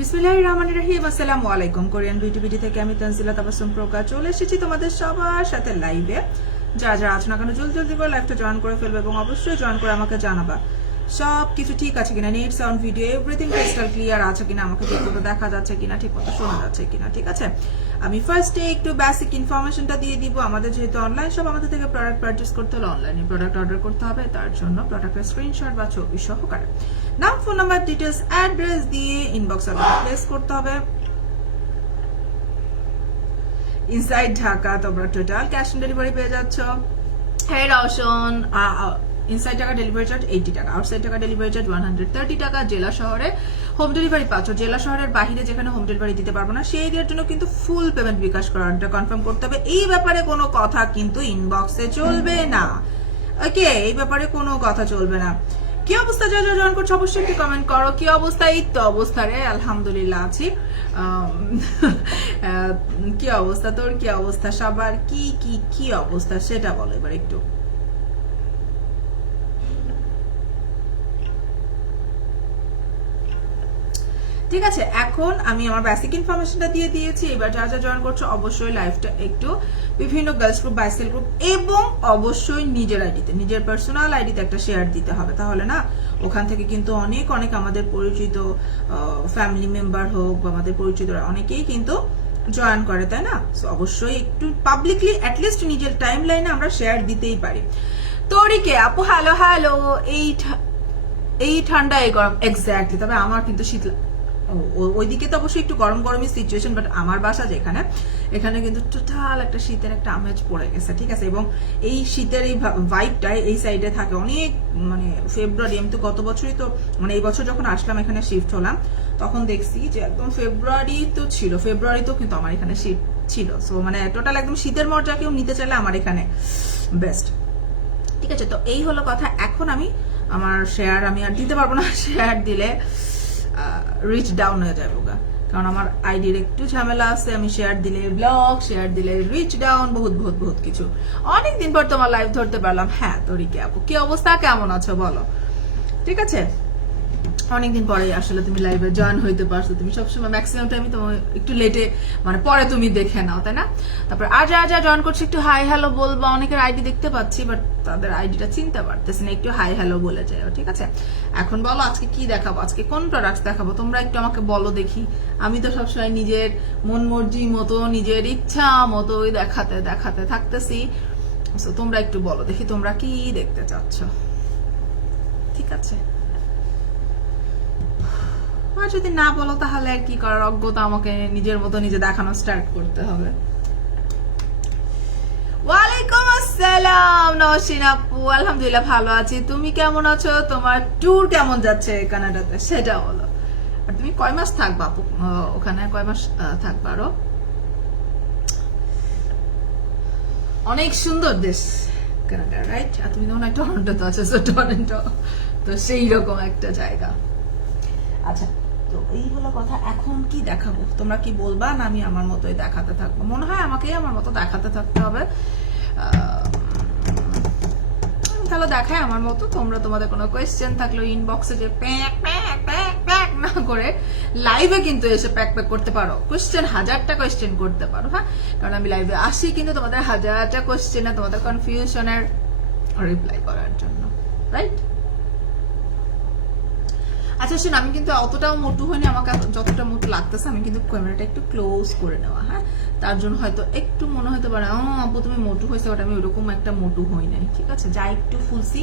বিসমিল্লাহির রহমানির রহিম। আসসালামু আলাইকুম। কোরিয়ান বিউটি থেকে আমি তানজিলা তাবাসসুম প্রকাশ চলে এসেছি তোমাদের সবার সাথে লাইভে। যারা আছো না কেন জলদি করে লাইভটা জয়েন করে ফেলবে এবং অবশ্যই জয়েন করে আমাকে জানাবা সব কিছু ঠিক আছে কিনা, net sound video everything crystal clear আছে কিনা, আমাকে ঠিক মতো দেখা যাচ্ছে কিনা, ঠিক মতো শোনা যাচ্ছে কিনা। ঠিক আছে, আমি ফার্স্টে একটু বেসিক ইনফরমেশনটা দিয়ে দিব। আমাদের যেহেতু অনলাইন সব, আমাদের থেকে প্রোডাক্ট পারচেস করতে হলে অনলাইনে প্রোডাক্ট অর্ডার করতে হবে। তার জন্য প্রোডাক্টের স্ক্রিনশট বা ছবি সহকারে নাম, ফোন নাম্বার, ডিটেলস, অ্যাড্রেস দিয়ে ইনবক্সে প্লেস করতে হবে। ইনসাইড ঢাকা তোমরা টোটাল ক্যাশ অন ডেলিভারি পেয়ে যাচ্ছ। হ্যাঁ রওশন, ইনসাইড টাকা ডেলিভারি চার্জ 80 টাকা, আউটসাইড টাকা ডেলিভারি চার্জ 130 টাকা। জেলা শহরে হোম ডেলিভারি পাচ্ছ। জেলা শহরের বাইরে যেখানে হোম ডেলিভারি দিতে পারবো না সেই এরিয়ার জন্য কিন্তু ফুল পেমেন্ট বিকাশ করাটা কনফার্ম করতে হবে। এই ব্যাপারে কোনো কথা কিন্তু ইনবক্সে চলবে না। ওকে, এই ব্যাপারে কোনো কথা চলবে না। কি অবস্থা যা যা জয়েন করছো অবশ্যই একটু কমেন্ট করো। কি অবস্থা? এই তো অবস্থা রে, আলহামদুলিল্লাহ আছি। কি অবস্থা তোর? কি অবস্থা সবার? কি কি কি অবস্থা সেটা বলো এবার একটু। ঠিক আছে, এখন আমি আমার বেসিক ইনফরমেশনটা দিয়ে দিয়েছি। এবার যা যা জয়েন করছো অবশ্যই লাইভটা একটু বিভিন্ন গার্লস গ্রুপ, বাইসেল গ্রুপ এবং অবশ্যই নিজের আইডিতে, নিজের পার্সোনাল আইডিতে একটা শেয়ার দিতে হবে। তাহলে না ওখান থেকে কিন্তু অনেক অনেক আমাদের পরিচিত ফ্যামিলি মেম্বার হোক বা আমাদের পরিচিত অনেকেই কিন্তু জয়েন করে, তাই না? সো অবশ্যই একটু পাবলিকলি অ্যাটলিস্ট নিজের টাইম লাইনে আমরা শেয়ার দিতেই পারি। তরিকে আপু হ্যালো হ্যালো। এই ঠান্ডা এই গরম এক্স্যাক্টলি। তবে আমার কিন্তু শীত, ওইদিকে তো অবশ্যই একটু গরম গরমই সিচুয়েশন, বাট আমার বাসা যেখানে, এখানে কিন্তু টোটাল একটা শীতের একটা আমেজ পড়ে গেছে। ঠিক আছে, এবং এই শীতের এই ভাইবটা এই সাইডে থাকে অনেক, মানে ফেব্রুয়ারি, আমি তো গত বছরই তো, মানে এই বছর যখন আসলাম এখানে শিফট হলাম তখন দেখছি যে একদম ফেব্রুয়ারি তো ছিল, ফেব্রুয়ারিতেও কিন্তু আমার এখানে শীত ছিল। সো মানে টোটাল একদম শীতের মজা কেউ নিতে চাইলে আমার এখানে বেস্ট। ঠিক আছে, তো এই হলো কথা। এখন আমি আমার শেয়ার আমি আর দিতে পারবো না। শেয়ার দিলে রিচ ডাউন হয়ে যাবে, কারণ আমার আইডির একটু ঝামেলা আছে। আমি শেয়ার দিলে ব্লগ, শেয়ার দিলে রিচ ডাউন, বহুত বহুত বহুত কিছু। অনেকদিন পর তোমার লাইভ ধরতে পারলাম। হ্যাঁ তরিকে আপু, কি অবস্থা, কেমন আছো বলো? ঠিক আছে, অনেকদিন পরে আসলে তুমি লাইভে জয়েন হইতে পারছো। তুমি সবসময় ম্যাক্সিমাম টাইম তোমার একটু লেটে, মানে পরে তুমি দেখে নাও, তাই না? তারপর আর যা জয়েন করছে একটু হাই হ্যালো বলবো। অনেকের আইডি দেখতে পাচ্ছি বাট তাদের আইডিটা চিনতে পারতেছি না, একটু হাই হ্যালো বলে যাও। ঠিক আছে, এখন বলো আজকে কি দেখাবো, আজকে কোন প্রোডাক্টস দেখাবো তোমরা একটু আমাকে বলো দেখি। আমি তো সবসময় নিজের মন মর্জি মতো, নিজের ইচ্ছা মতো দেখাতে দেখাতে থাকতেছি। তোমরা একটু বলো দেখি তোমরা কি দেখতে চাচ্ছ। ঠিক আছে, আর যদি না বলো তাহলে আর কি করার, অজ্ঞতা আমাকে নিজের মতো নিজে দেখানো স্টার্ট করতে হবে। ওয়ালাইকুম আসসালাম নওশিন আপু, আলহামদুলিল্লাহ ভালো আছি। তুমি কেমন আছো? তোমার ট্যুর কেমন যাচ্ছে কানাডাতে সেটা বলো। আর তুমি কয় মাস থাকবা আপু ওখানে? কয় মাস থাকবা আরো? অনেক সুন্দর দেশ কানাডা, রাইট? আর তুমি তখন একটা টরন্টো আছো, টরন্টো তো সেই রকম একটা জায়গা। আচ্ছা, তো এই হলো কথা। এখন কি দেখাবো তোমরা কি বলবা, না আমি আমার মতোই দেখাতে থাকবো? মনে হয় আমাকেই আমার মতো দেখাতে থাকতে হবে। তাহলে দেখায় আমার মতো। তোমরা তোমাদের কোনো কোয়েশ্চেন থাকলে ইনবক্সে যে প্যাক প্যাক প্যাক প্যাক না করে লাইভে কিন্তু এসে প্যাক প্যাক করতে পারো। কোয়েশ্চেন হাজারটা কোয়েশ্চেন করতে পারো, হ্যাঁ, কারণ আমি লাইভে আসি কিন্তু তোমাদের হাজারটা কোয়েশ্চেনে, তোমাদের কনফিউশনের রিপ্লাই করার জন্য, রাইট? আচ্ছা শুন, আমি কিন্তু অতটাও মোটু হয়নি, আমাকে যতটা মোটু লাগতেছে আমি কিন্তু ক্যামেরাটা একটু ক্লোজ করে নেওয়া, হ্যাঁ, তার জন্য হয়তো একটু মনে হতে পারে আপু তুমি মোটু হয়েছে, বাট আমি ওরকম একটা মোটু হই নাই। ঠিক আছে, যা একটু ফুলছি,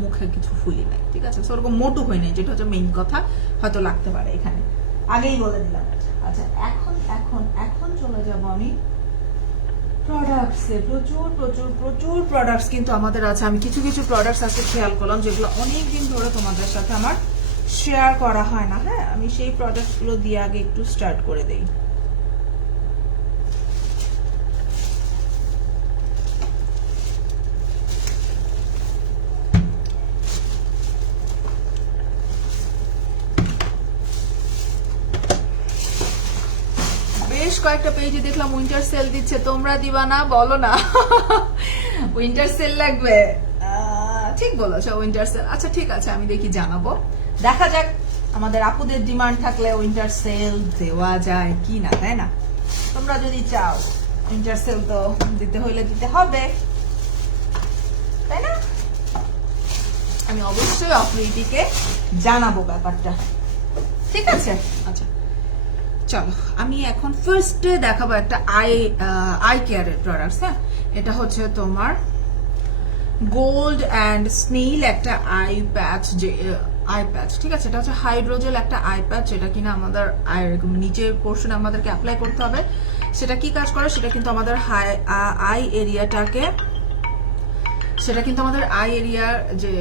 মুখে কিছু ফুলি নাই। ঠিক আছে, ওরকম মোটু হই নাই, যেটা হচ্ছে মেইন কথা। হয়তো লাগতে পারে এখানে, আগেই বলে দিলাম। আচ্ছা, এখন এখন এখন চলে যাব আমি প্রোডাক্টসে। প্রচুর প্রচুর প্রচুর প্রোডাক্টস কিন্তু আমাদের আছে। আমি কিছু কিছু প্রোডাক্টস আছে খেয়াল করলাম যেগুলো অনেকদিন ধরে তোমাদের সাথে আমার শেয়ার করা হয় না। হ্যাঁ, আমি সেই প্রোডাক্টগুলো দিয়ে আগে একটু স্টার্ট করে দেই। বেশ কয়েকটা পেজে দেখলাম উইন্টার সেল দিচ্ছে, তোমরা দিবা না? বলো না। উইন্টার সেল লাগবে, ঠিক বলেছো, উইন্টার সেল। আচ্ছা ঠিক আছে, আমি দেখি জানাবো, দেখা যাক আমাদের আপুদের ডিমান্ড থাকলে উইন্টার সেল দেওয়া যায় কি না, তাই না? তোমরা যদি চাও উইন্টার সেল তো দিতে হইলে দিতে হবে, তাই না? আমি অবশ্যই অফরিটিকে জানাবো ব্যাপারটা, ঠিক আছে? আচ্ছা চলো, আমি এখন ফার্স্টে দেখাবো একটা আই কেয়ারের প্রোডাক্টস। হ্যাঁ, এটা হচ্ছে তোমার গোল্ড অ্যান্ড স্নেইল একটা আই প্যাচ, যে আই প্যাচ, ঠিক আছে? এটা হচ্ছে হাইড্রোজেল একটা আই প্যাচ, যেটা কিনা আমাদের নিচের পোর্শনে আমাদেরকে অ্যাপ্লাই করতে হবে। সেটা কি কাজ করে, সেটা কিন্তু আমাদের আই এরিয়াটাকে, সেটা কিন্তু আমাদের আই এরিয়ার যে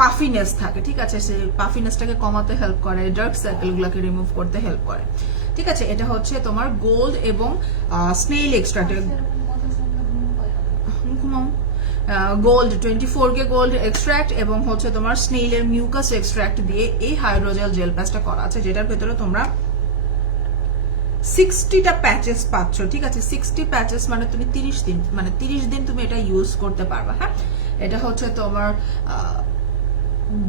পাফিনেস থাকে, ঠিক আছে, সেই পাফিনেসটাকে কমাতে হেল্প করে, ডার্ক সার্কেলগুলোকে রিমুভ করতে হেল্প করে, ঠিক আছে? এটা হচ্ছে তোমার গোল্ড এবং snail extract, gold 24K gold extract এবং হচ্ছে তোমার স্নেইলের মিউকাস এক্সট্রাক্ট দিয়ে এই হাইড্রোজেল জেল প্যাচটা করা আছে, যেটার ভেতরে তোমরা 60টা প্যাচেস পাচ্ছ, ঠিক আছে? 60 প্যাচেস মানে তুমি 30 দিন, মানে 30 দিন তুমি এটা ইউজ করতে পারবা। হ্যাঁ, এটা হচ্ছে তোমার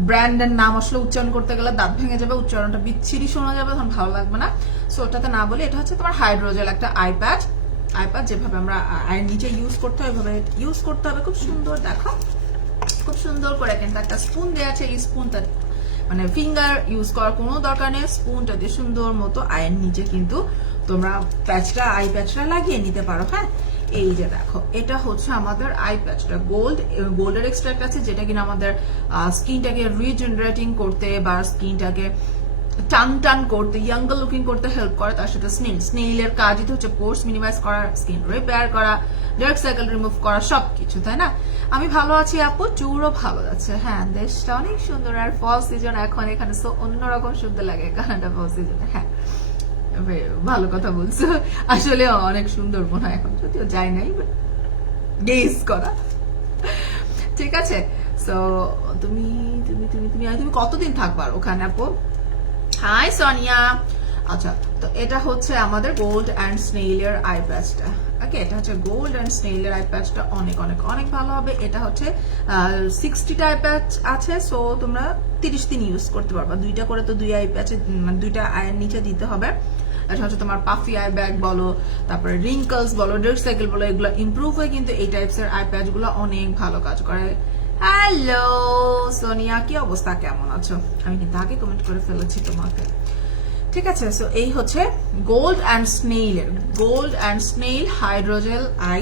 ব্র্যান্ডের নাম আসলে উচ্চারণ করতে গেলে দাঁত ভেঙে যাবে, উচ্চারণটা বিচ্ছিরি শোনা যাবে, তখন ভালো লাগবে না। সো ওটাতে না বলে এটা হচ্ছে তোমার হাইড্রোজেল একটা আই প্যাচ। যেভাবে আমরা আয়ের নিচে ইউজ করতে হবে ওইভাবে ইউজ করতে হবে। খুব সুন্দর, দেখো খুব সুন্দর করে কিন্তু একটা স্পুন দেওয়া আছে। এই স্পুনটা মানে ফিঙ্গার ইউজ করার কোনো দরকার নেই, স্পুনটা দিয়ে সুন্দর মতো আয়ের নিচে কিন্তু তোমরা আই প্যাচটা লাগিয়ে নিতে পারো। হ্যাঁ, এই যে দেখো, এটা হচ্ছে আমাদের আই প্যাচটা গোল্ডের এক্সট্রাক্ট আছে, যেটা কিনা আমাদের স্কিনটাকে রিজেনারেটিং করতে বা স্কিনটাকে টান করতে, ইয়াঙ্গার লুকিং করতে হেল্প করে। তার সাথে স্নেইলের কাজই তো হচ্ছে পোর্স মিনিমাইজ করা, স্কিন রিপেয়ার করা, ডার্ক সার্কেল রিমুভ করা, সবকিছু, তাই না? আমি ভালো আছি আপু, ট্যুরও ভালো যাচ্ছে। হ্যাঁ, দেশটা অনেক সুন্দর, আর ফল সিজন এখন এখানে তো অন্যরকম সুন্দর লাগে কানাডা ফল সিজনে। হ্যাঁ, ভালো কথা বলছো, আসলে অনেক সুন্দর মনে হয় এখন, যদিও যাই নাই, গেস করা, ঠিক আছে? সো তুমি তুমি তুমি তুমি তুমি কতদিন থাকবার ওখানে আপু? হাই সোনিয়া। আচ্ছা, তো এটা হচ্ছে আমাদের গোল্ড অ্যান্ড স্নেইলের আই প্যাচটা। ওকে, এটা হচ্ছে গোল্ড অ্যান্ড স্নেইলের আই প্যাচটা, অনেক অনেক অনেক ভালো হবে। এটা হচ্ছে 60টা আই প্যাচ আছে, সো তোমরা 30 দিন ইউজ করতে পারবা। 2টা করে তো 2 আই প্যাচে, মানে 2টা আয়ের নিচে দিতে হবে। এটা হচ্ছে তোমার পাফি আই ব্যাগ বলো, তারপরে রিঙ্কলস বলো, ডার্ক সাইকেল বলো, এগুলো ইমপ্রুভ হয়ে কিন্তু এই টাইপসের আই প্যাচ গুলো অনেক ভালো কাজ করে। হ্যালো সোনিয়া, কি অবস্থা, কেমন আছো? আমি কিন্তু আগে কমেন্ট করে ফেলেছি তোমাকে, ঠিক আছে? সো এই হচ্ছে gold and snail hydrogel eye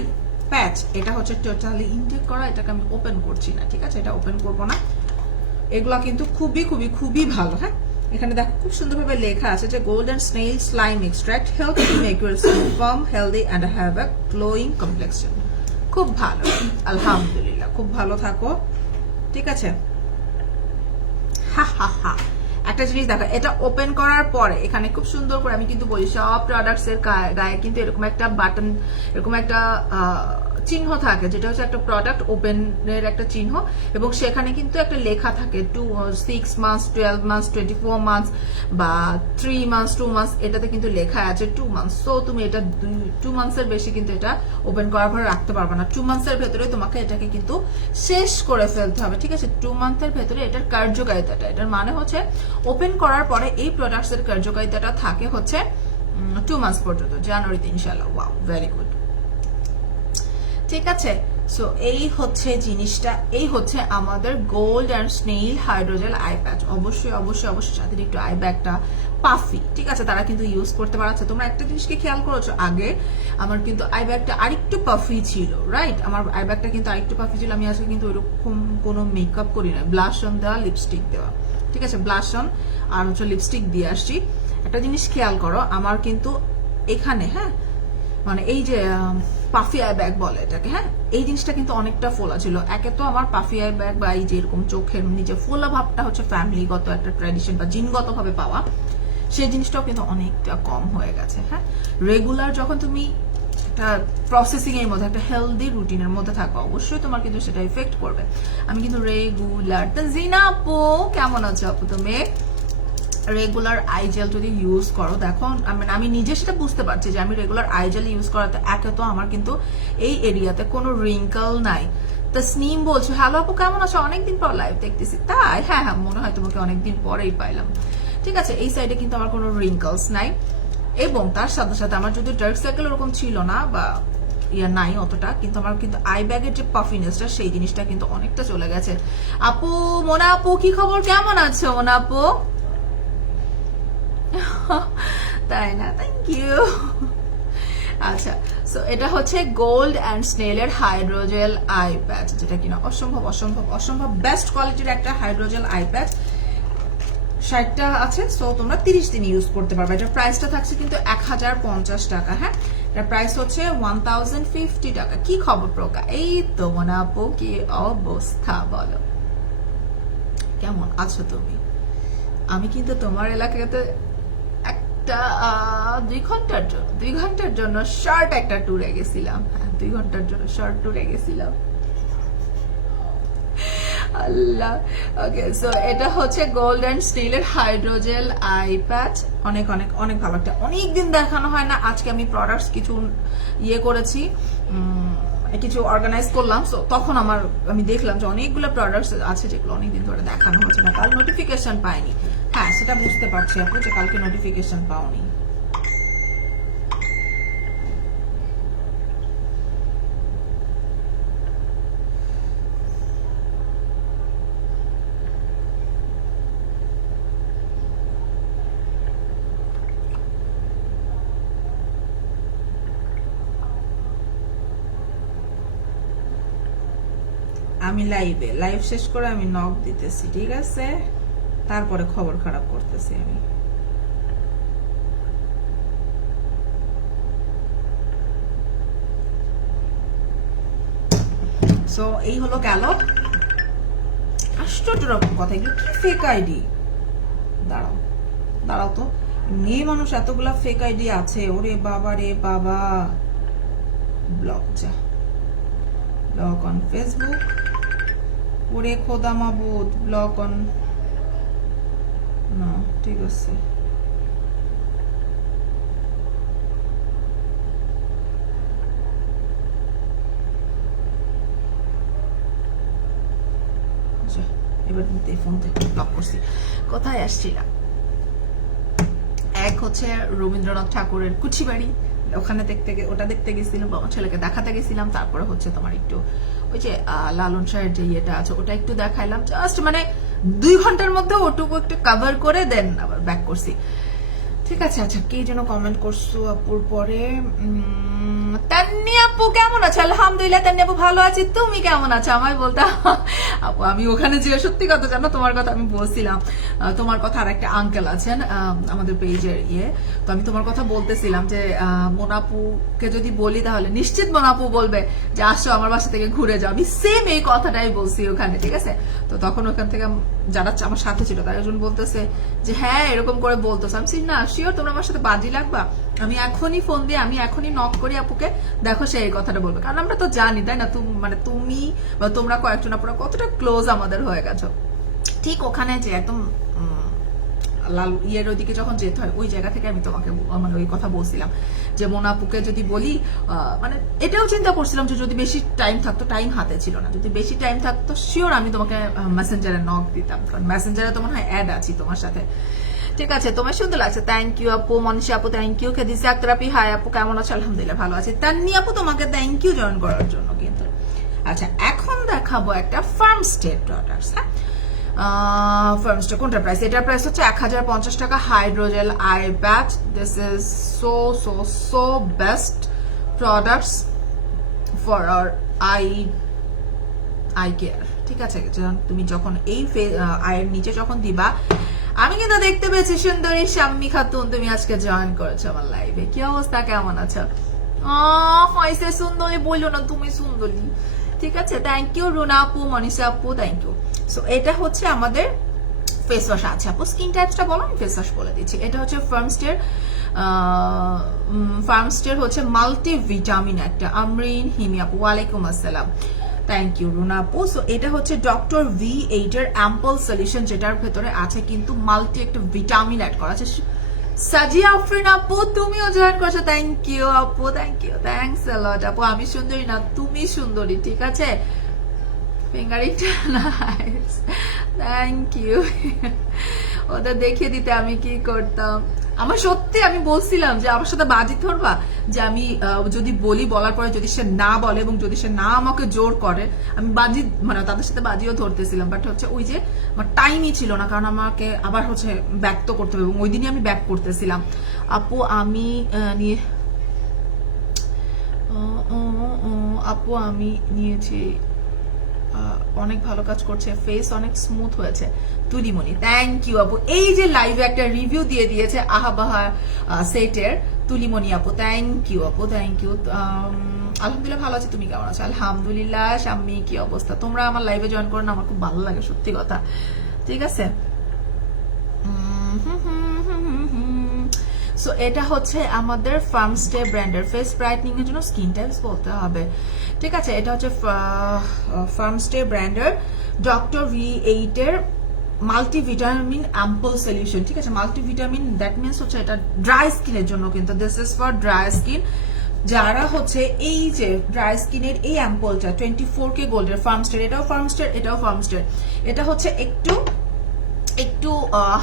patch. এটা হচ্ছে টোটালি ইনটেক করা, এটাকে আমি ওপেন করছি না, ঠিক আছে? এটা ওপেন করবো না। এগুলা কিন্তু খুবই খুবই খুবই ভালো। হ্যাঁ, এখানে দেখো খুব সুন্দরভাবে লেখা আছে যে gold and snail slime extract help to make your skin farm, healthy and have a glowing complexion. খুব ভালো, আলহামদুলিল্লাহ, খুব ভালো থাকো, ঠিক আছে? হা হা হা। একটা জিনিস দেখো, এটা ওপেন করার পরে এখানে খুব সুন্দর করে, আমি কিন্তু বলি সব প্রোডাক্টস এর গায়ে কিন্তু এরকম একটা বাটন, এরকম একটা চিহ্ন থাকে, যেটা হচ্ছে একটা প্রোডাক্ট ওপেনের একটা চিহ্ন, এবং সেখানে কিন্তু একটা লেখা থাকে 6 মান্থস, 12 মান্থস, 24 মান্থস বা 3 মান্থস, 2 মান্থস, এটাতে কিন্তু লেখা আছে 2 মান্থস। সো তুমি এটা 2 মান্থসের বেশি কিন্তু এটা ওপেন করার পরে রাখতে পারবে না। 2 মান্থসের ভেতরে তোমাকে এটাকে কিন্তু শেষ করে ফেলতে হবে, ঠিক আছে? 2 মান্থের ভেতরে এটার কার্যকারিতাটা, এটার মানে হচ্ছে ওপেন করার পরে এই প্রোডাক্টস এর কার্যকারিতাটা থাকে হচ্ছে 2 মান্থস পর্যন্ত, জানুয়ারিতে ইনশাআল্লাহ। ওয়াও, ভেরি গুড, ঠিক আছে? সো এই হচ্ছে জিনিসটা, এই হচ্ছে আমাদের gold and snail hydrogel eye patch. অবশ্যই অবশ্যই অবশ্যই সাথে একটু আই ব্যাগটা পাফি, ঠিক আছে? তারা কিন্তু ইউজ করতে পারছে। তোমরা একটা জিনিসকে খেয়াল করেছো, আগে আমার কিন্তু আই ব্যাগটা আরেকটু পাফি ছিল, রাইট? আমার আই ব্যাগটা কিন্তু আরেকটু পাফি ছিল। আমি আজকে কিন্তু ওইরকম কোনো মেকআপ করি না, ব্লাশ অন দেওয়া, লিপস্টিক দেওয়া, ঠিক আছে? ব্লাশ অন আর হচ্ছে লিপস্টিক দিয়ে আসছি। একটা জিনিস খেয়াল করো, আমার কিন্তু এখানে, হ্যাঁ, মানে এই যে পাফি আই ব্যাগ বলে এটাকে, হ্যাঁ, এই জিনিসটা কিন্তু অনেকটা ফোলা ছিল। একে তো আমার পাফি আই ব্যাগ বা এই যে এরকম চোখের নিচে ফোলা ভাবটা হচ্ছে ফ্যামিলিগত একটা ট্র্যাডিশন বা জিনগত ভাবে পাওয়া, সেই জিনিসটাও কিন্তু অনেকটা কম হয়ে গেছে। হ্যাঁ, রেগুলার যখন তুমি একটা প্রসেসিং এর মধ্যে, একটা হেলদি রুটিনের মধ্যে থাকো, অবশ্যই তোমার কিন্তু সেটা ইফেক্ট করবে। আমি কিন্তু রেগুলার, তানজিনা আপু কেমন আছো আপু তুমি? রেগুলার আই জেল যদি ইউজ করো, দেখো আমি নিজে সেটা বুঝতে পারছি যে আমি রেগুলার আই জেল ইউজ করাতে একে তো আমার কিন্তু এই এরিয়াতে কোনো রিঙ্কল নাই। তা স্নিম বলছো, হ্যালো আপু কেমন আছো? অনেকদিন পর লাইভ দেখতেছি, তাই? হ্যাঁ হ্যাঁ, মনে হয় তোমাকে অনেকদিন পরেই পাইলাম, ঠিক ঠিক আছে। এই সাইডে কিন্তু আমার কোনো রিঙ্কলস নাই, এবং তার সাথে সাথে আমার যদি ডার্ক সার্কেল ওরকম ছিল না বা ইয়া নাই অতটা, কিন্তু আমার কিন্তু আই ব্যাগের যে পাফিনেসটা সেই জিনিসটা কিন্তু অনেকটা চলে গেছে। আপু, মোনা আপু কি খবর, কেমন আছো মোনা আপু? তাই না, থ্যাংক ইউ। আচ্ছা, সো এটা হচ্ছে গোল্ড অ্যান্ড স্নেলের হাইড্রোজেল আই প্যাচ, যেটা কিনা অসম্ভব অসম্ভব অসম্ভব বেস্ট কোয়ালিটির একটা হাইড্রোজেল আই প্যাচ। 60টা আছে, সো তোমরা 30 দিন ইউজ করতে পারবে। এটার প্রাইসটা থাকছে কিন্তু 1050 টাকা। হ্যাঁ, এটার প্রাইস হচ্ছে 1050 টাকা। কি খবর প্রকা? এই তো মনে আপু, কি অবস্থা বলো, কেমন আছো তুমি? আমি কিন্তু তোমার এলাকাতে একটা 2 ঘন্টার জন্য শর্ট একটা ট্যুরে গেছিলাম। হ্যাঁ, 2 ঘন্টার জন্য শর্ট ট্যুরে গেছিলাম। আল্লাহ। ওকে, সো এটা হচ্ছে গোল্ড এন্ড স্টিলের হাইড্রোজেল আই প্যাচ। অনেক অনেক অনেক ভালো একটা, অনেকদিন দেখানো হয় না। আজকে আমি প্রোডাক্টস কিছু ইয়ে করেছি, কিছু অর্গানাইজ করলাম, সো তখন আমি দেখলাম যে অনেকগুলো প্রোডাক্টস আছে যেগুলো অনেকদিন ধরে দেখানো হচ্ছে না। কাল নোটিফিকেশন পাইনি। হ্যাঁ, সেটা বুঝতে পারছি আপু যে কালকে নোটিফিকেশন পাওনি। আমি লাইভ শেষ করে আমি নক দিতেছি, ঠিক আছে? তারপরে খবর খারাপ করতেছি আমি। সো এই হলো গেল। আশ্চর্য রকম কথা, এগুলো কি ফেক আইডি? দাঁড়াও দাঁড়াও তো, মেয়ে মানুষ এতগুলা ফেক আইডি আছে, ওরে বাবা রে বাবা। ব্লক যা, ব্লক অন ফেসবুক, ওরে খোদা মাবুদ, ব্লক অন, না ঠিক আছে। এবার ফোন থেকে ব্লক করছি। কোথায় আসছিলাম? এক হচ্ছে রবীন্দ্রনাথ ঠাকুরের কুচিবাড়ি, ওখানে ওটা দেখতে গেছিলাম, আমার ছেলেকে দেখাতে গেছিলাম। তারপরে হচ্ছে তোমার একটু ওই যে লালন শাহের যে ইয়েটা আছে ওটা একটু দেখাইলাম, জাস্ট মানে 2 ঘন্টার মধ্যে ওটুকু একটু কভার করে দেন আবার ব্যাক করছি। ঠিক আছে। আচ্ছা, কে যেন কমেন্ট করছো আপুর পরে? তান্নি আপু কেমন আছো? আলহামদুলিল্লাহ তান্নি আপু ভালো আছি, তুমি কেমন আছো আমায় বলতে। আপু আমি ওখানে যে সত্যি কথা জানো, তোমার কথা আমি বলছিলাম, তোমার কথা আর একটা আঙ্কেল আছেন আমাদের পেজের তো আমি তোমার কথা বলতেছিলাম যে মোনাপুকে যদি বলি তাহলে নিশ্চিত মোনাপু বলবে যে আসো আমার বাসা থেকে ঘুরে যাও। আমি সেম এই কথাটাই বলছি ওখানে, ঠিক আছে? তো তখন ওখান থেকে যারা আমার সাথে ছিল তারা একজন বলতেছে যে হ্যাঁ এরকম করে বলতেছে। আমি না শিওর তোমরা আমার সাথে বাজি লাগবা, আমি এখনই ফোন দিয়ে আমি এখনই নক করি আপুকে, দেখো সে এই কথাটা বলবে। কারণ আমরা তো জানি তাই না, মানে তুমি বা তোমরা কয়েকজন আপুরা কতটা ক্লোজ আমাদের হয়ে গেছো। ঠিক ওখানে যে একদম লাল ইয়ের ওইদিকে যখন যেতে হয় ওই জায়গা থেকে আমি তোমাকে মানে ওই কথা বলছিলাম যে মোনাপুকে যদি বলি, মানে এটাও চিন্তা করছিলাম যে যদি বেশি টাইম থাকতো, টাইম হাতে ছিল না, যদি বেশি টাইম থাকতো শিওর আমি তোমাকে মেসেঞ্জারে নক দিতাম, কারণ মেসেঞ্জারে তো মনে হয় অ্যাড আছি তোমার সাথে। ঠিক আছে, তোমার সুন্দর লাগছে, থ্যাংক ইউ আপু। মনীষা আপু থ্যাংক ইউ। খেদিসা আক্তার আপু হাই আপু কেমন আছো? আলহামদুলিল্লাহ ভালো আছি। তান্নি আপু তোমাকে থ্যাংক ইউ জয়েন করার জন্য কিন্তু। আচ্ছা, এখন দেখাবো একটা ফার্মস্টে প্রোডাক্টস। হ্যাঁ, ফার্মস্টে কোনটা প্রাইস? এটার প্রাইস হচ্ছে 1050 টাকা। Hydrogel eye patch, this is so so so best products for our eye care. ঠিক আছে, তুমি যখন এই আয়ের নিচে যখন দিবা, আমি কিন্তু দেখতে পেয়েছি সুন্দরী শাম্মী খাতুন তুমি আজকে জয়েন করেছো আমার লাইভে। কি অবস্থা, কেমন আছো? হয়েছে সুন্দরী, বললো না তুমি সুন্দরী। ঠিক আছে, থ্যাংক ইউ রুনা আপু, মনীষা আপু, থ্যাংক ইউ। সো এটা হচ্ছে আমাদের ফেস ওয়াশ। আছে আপু স্কিন টাইপসটা বলো, আমি ফেস ওয়াশ বলে দিচ্ছি। এটা হচ্ছে ফার্মস্টের হচ্ছে মাল্টি ভিটামিন একটা। আমরিন হিমি আপু ওয়ালাইকুম আসসালাম, থ্যাংক ইউ রুনা আপু। সো এটা হচ্ছে ডক্টর V8 এর অ্যাম্পল সলিউশন, যেটার ভেতরে আছে কিন্তু মাল্টি একটা ভিটামিন অ্যাড করা আছে। সাজিয়া আফরিন আপু তুমিও জয়েন করছো, থ্যাংক ইউ আপু, থ্যাংক ইউ, থ্যাংকস আ লট আপু। আমি সুন্দরী না, তুমি সুন্দরী, ঠিক আছে? ফিঙ্গারিংটা নাইস, থ্যাংক ইউ। ওদের দেখিয়ে দিতে আমি কি করতাম। আমার সত্যি আমি বলছিলাম যে আমার সাথে বাজি ধরবা, যে আমি যদি বলি, বলার পরে যদি সে না বলে এবং যদি সে না আমাকে জোর করে, আমি বাজি মানে তাদের সাথে বাজিও ধরতেছিলাম। বাট হচ্ছে ওই যে আমার টাইমই ছিল না, কারণ আমাকে আবার হচ্ছে ব্যাক তো করতে হবে এবং ওই দিনই আমি ব্যাক করতেছিলাম। আপু আমি নিয়ে আপু আমি নিয়েছি, অনেক ভালো কাজ করছে, ফেস অনেক স্মুথ হয়েছে তুলিমণি। থ্যাংক ইউ আপু। এই যে লাইভে একটা রিভিউ দিয়ে দিয়েছে আহাবাহা সেটের তুলিমণি আপু, থ্যাংক ইউ আপু, থ্যাংক ইউ। আলহামদুলিল্লাহ ভালো আছে, তুমি কেমন আছো? আলহামদুলিল্লাহ। শাম্মী কি অবস্থা? তোমরা আমার লাইভে জয়েন করো না, আমার খুব ভালো লাগে সত্যি কথা। ঠিক আছে, সো এটা হচ্ছে আমাদের ফার্মস্টে ব্র্যান্ডের ফেস ব্রাইটনিং এর জন্য স্কিন টাইপস বলতে হবে। ঠিক আছে, এটা হচ্ছে ফার্মস্টে ব্র্যান্ডের ডক্টর V8 এর মাল্টিভিটামিন অ্যাম্পল সলিউশন। ঠিক আছে, মাল্টিভিটামিন দ্যাট মিনস হচ্ছে এটা ড্রাই স্কিনের জন্য, কিন্তু this is for dry skin. যারা হচ্ছে এই যে ড্রাই স্কিনের এই অ্যাম্পলটা 24K গোল্ডের ফার্মস্টের, এটাও ফার্মস্টের, এটাও ফার্মস্টের, এটা হচ্ছে একটু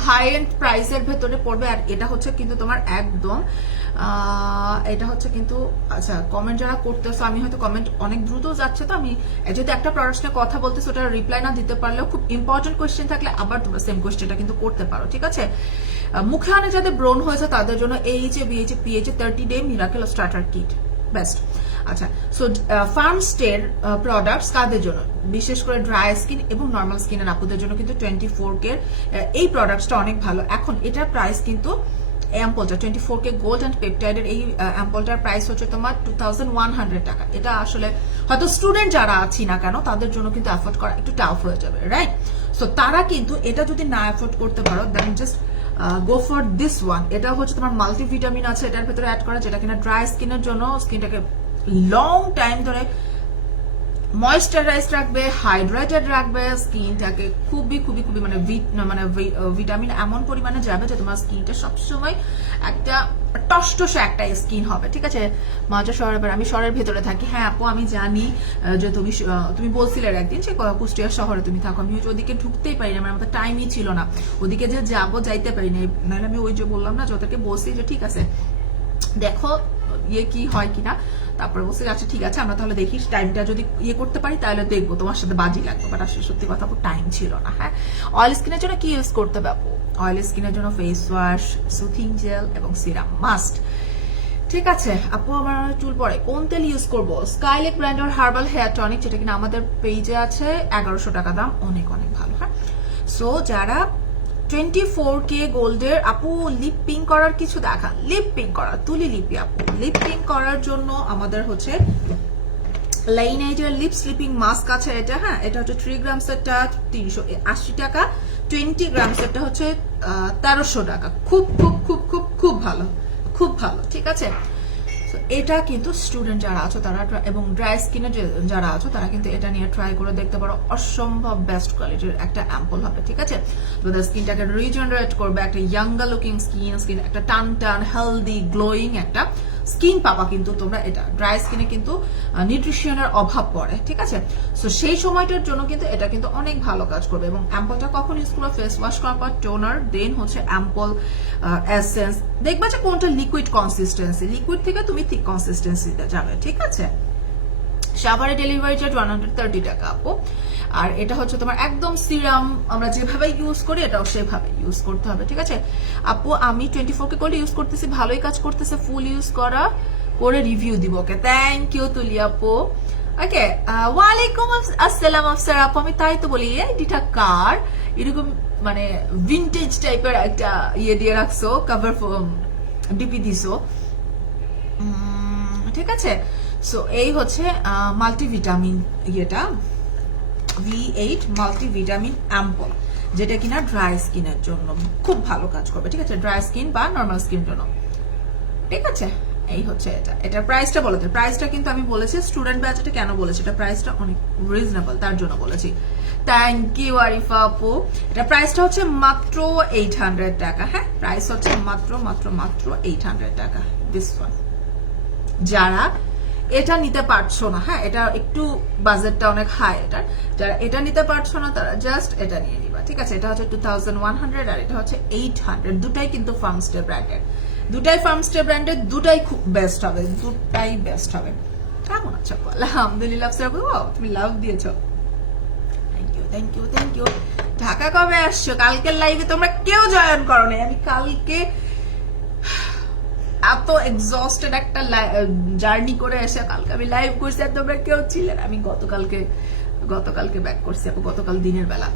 হাই এন্ড প্রাইসের ভেতরে পড়বে। আর এটা হচ্ছে কিন্তু তোমার একদম এটা হচ্ছে কিন্তু, আচ্ছা কমেন্ট যারা করতেছো, আমি হয়তো কমেন্ট অনেক দ্রুত যাচ্ছে, তো আমি যদি একটা প্রোডাক্ট নিয়ে কথা বলতেছি ওটা রিপ্লাই না দিতে পারলেও খুব ইম্পর্টেন্ট কোয়েশ্চেন থাকলে আবার তোমরা সেম কোয়েশ্চেনটা কিন্তু করতে পারো। ঠিক আছে, মুখে আনে যাদের ব্রণ হয়েছে তাদের জন্য এই যে BHA 30 day miracle starter kit best. আচ্ছা, সো ফার্মস্টের প্রোডাক্টস কাদের জন্য? বিশেষ করে ড্রাই স্কিন এবং নর্মাল স্কিনের আপুদের জন্য কিন্তু 24K এই প্রোডাক্টসটা অনেক ভালো। এখন এটার প্রাইস কিন্তু অ্যাম্পলটা 24K গোল্ড অ্যান্ড পেপটাইডের এই অ্যাম্পলটার প্রাইস হচ্ছে তোমার 2100 টাকা। এটা আসলে হয়তো স্টুডেন্ট যারা আছি না কেন তাদের জন্য কিন্তু অ্যাফোর্ড করা একটু টাফ হয়ে যাবে, রাইট? সো তারা কিন্তু এটা যদি না অ্যাফোর্ড করতে পারো then just go for this one. এটা হচ্ছে তোমার মাল্টিভিটামিন আছে এটার ভেতরে অ্যাড করা, যেটা কিনা ড্রাই স্কিনের জন্য স্কিনটাকে লং টাইম ধরে ময়েশ্চারাইজ রাখবে, হাইড্রেটেড রাখবে, স্কিনটাকে খুবই খুবই খুবই মানে ভিটামিন এমন পরিমাণে যাবে যে তোমার স্কিনটা সবসময় একটা টসটসে একটা স্কিন হবে। ঠিক আছে, মাজা শহরে, আমি শহরের ভেতরে থাকি। হ্যাঁ আপু আমি জানি যে তুমি বলছিলে একদিন যে কুষ্টিয়া শহরে তুমি থাকো, আমি ওদিকে ঢুকতেই পারি না, আমার মতো টাইমই ছিল না, ওদিকে যে যাবো যাইতে পারি না। নাহলে আমি ওই যে বললাম না, যতকে বলছি যে ঠিক আছে দেখো ইয়ে কি হয় কিনা, তারপরে বলছে আচ্ছা ঠিক আছে আমরা তাহলে দেখি টাইমটা যদি ইয়ে করতে পারি তাহলে দেখবো, তোমার সাথে বাজি লাগবে। বাট আসলে সত্যি কথা আপু টাইম ছিল না। হ্যাঁ, অয়েল স্কিনের জন্য কি ইউজ করতে হবে আপু? অয়েল স্কিনের জন্য ফেস ওয়াশ, সুথিং জেল এবং সিরাম মাস্ট। ঠিক আছে আপু, আমার চুল পড়ে, কোন তেল ইউজ করবো? স্কাইলেক ব্র্যান্ডের হার্বাল হেয়ার টনিক, যেটা কিনা আমাদের পেজে আছে, 1100 টাকা দাম, অনেক অনেক ভালো। হ্যাঁ, সো যারা 24K গোল্ডের আপু লিপ পিঙ্ক করার কিছু দেখান, লিপ পিঙ্ক করার তুলি লিপি আপু, লিপ পিঙ্ক করার জন্য আমাদের হচ্ছে লাইনেজের লিপ স্লিপিং মাস্ক আছে এটা। হ্যাঁ, এটা হচ্ছে 3 গ্রাম সেটটা 380 টাকা, 20 গ্রাম সেটটা হচ্ছে 1300 টাকা। খুব খুব খুব খুব খুব ভালো, খুব ভালো। ঠিক আছে, এটা কিন্তু স্টুডেন্ট যারা আছো তারা এবং ড্রাই স্কিনের যারা আছো তারা কিন্তু এটা নিয়ে ট্রাই করে দেখতে পারো, অসম্ভব বেস্ট কোয়ালিটির একটা অ্যাম্পল হবে। ঠিক আছে, তোমাদের স্কিনটাকে রিজেনারেট করবে, একটা ইয়াঙ্গার লুকিং স্কিন, একটা টান টান হেলদি গ্লোয়িং একটা স্কিন পাবা কিন্তু তোমরা। এটা ড্রাই স্কিনে কিন্তু নিউট্রিশনের অভাব পড়ে। ঠিক আছে, সো সেই সময়টার জন্য কিন্তু এটা কিন্তু অনেক ভালো কাজ করবে। এবং অ্যাম্পলটা কখন ইউজ করবো? ফেস ওয়াশ করার পর টোনার, দেন হচ্ছে অ্যাম্পল এসেন্স। দেখবা যে কোনটা লিকুইড কনসিস্টেন্সি, লিকুইড থেকে তুমি থিক কনসিস্টেন্সিতে যাবে। ঠিক আছে, শাওয়ারে ডেলিভারি চার্জ 130 টাকা আপু। আর এটা হচ্ছে তোমার একদম সিরাম, আমরা যেভাবে ইউজ করি এটাও সেভাবে ইউজ করতে হবে। ঠিক আছে আপু, আমি 24K গোল্ড ইউজ করতেছি, ভালোই কাজ করতেছে, ফুল ইউজ করা করে রিভিউ দিব। ওকে, থ্যাংক ইউ তুলি আপু। ওকে, ওয়ালাইকুম আসসালাম আফসার আপু। আমি তাই তো বলি এডিটা কার এরকম মানে ভিন্টেজ টাইপের একটা ইয়ে দিয়ে রাখছো, কভার ডিপি দিছো। ঠিক আছে, সো এই হচ্ছে মাল্টিভিটামিন ইয়েটা V8 মাল্টিভিটামিন অ্যাম্পল, যেটা কিনা ড্রাই স্কিনের জন্য খুব ভালো কাজ করবে। ঠিক আছে, ড্রাই স্কিন বা নর্মাল স্কিনের জন্য। ঠিক আছে, এই হচ্ছে এটা। এটার প্রাইসটা বলতে, প্রাইসটা কিন্তু আমি বলেছি স্টুডেন্ট ব্যাচ, এটা কেন বলেছি, এটা প্রাইসটা অনেক রিজনেবল তার জন্য বলেছি। থ্যাংক ইউ আরিফা আপু। এটা প্রাইসটা হচ্ছে মাত্র 800 টাকা। হ্যাঁ, প্রাইস হচ্ছে মাত্র মাত্র মাত্র 800 টাকা। দিস ওয়ান, যারা এটা নিতে পারছো না, হ্যাঁ এটা একটু বাজেটটা অনেক হাই, যারা এটা নিতে পারছো না তারা জাস্ট এটা নিয়ে নিবা, ঠিক আছে। এটা হচ্ছে 2100 আর এটা হচ্ছে 800, দুটাই কিন্তু ফার্মস্টে ব্র্যান্ডের, দুটাই ফার্মস্টে ব্র্যান্ডের, দুটাই খুব বেস্ট হবে, দুটাই বেস্ট হবে। কেমন আছো? আলহামদুলিল্লাহ, তুমি লাভ দিয়েছো, thank you thank you thank you. Dhaka কবে আসছো? কালকের লাইভে তোমরা কেউ জয়েন করো নাই, আমি কালকে এত এক্সস্টেড একটা জার্নি করে এসে কালকে আমি লাইভ করছি আর তোমরা কেউ ছিলেন। আমি গতকালকে ব্যাক করছি আপু, গতকাল দিনের বেলা।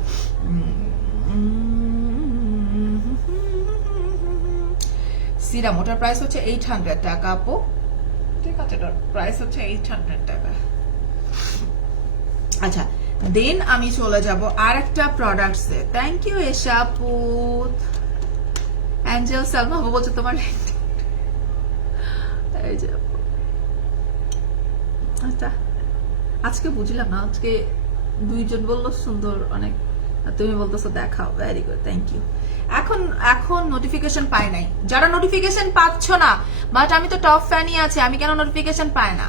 সিরাম ওটার প্রাইস হচ্ছে 800 টাকা আপু, ঠিক আছে, এটার প্রাইস হচ্ছে 800 টাকা। আচ্ছা, দেন আমি চলে যাব আর একটা প্রোডাক্টসে। থ্যাংক ইউ এশা আপু। অ্যাঞ্জেল সালমা আপু বলছে তোমার আচ্ছা, আজকে বুঝলাম না, আজকে দুইজন বললো সুন্দর অনেক, তুমি বলতেছো দেখাও, ভেরি গুড, থ্যাংক ইউ। এখন নোটিফিকেশন পাই নাই, যারা নোটিফিকেশন পাচ্ছ না, বাট আমি তো টপ ফ্যানই আছি, আমি কেন নোটিফিকেশন পাই না?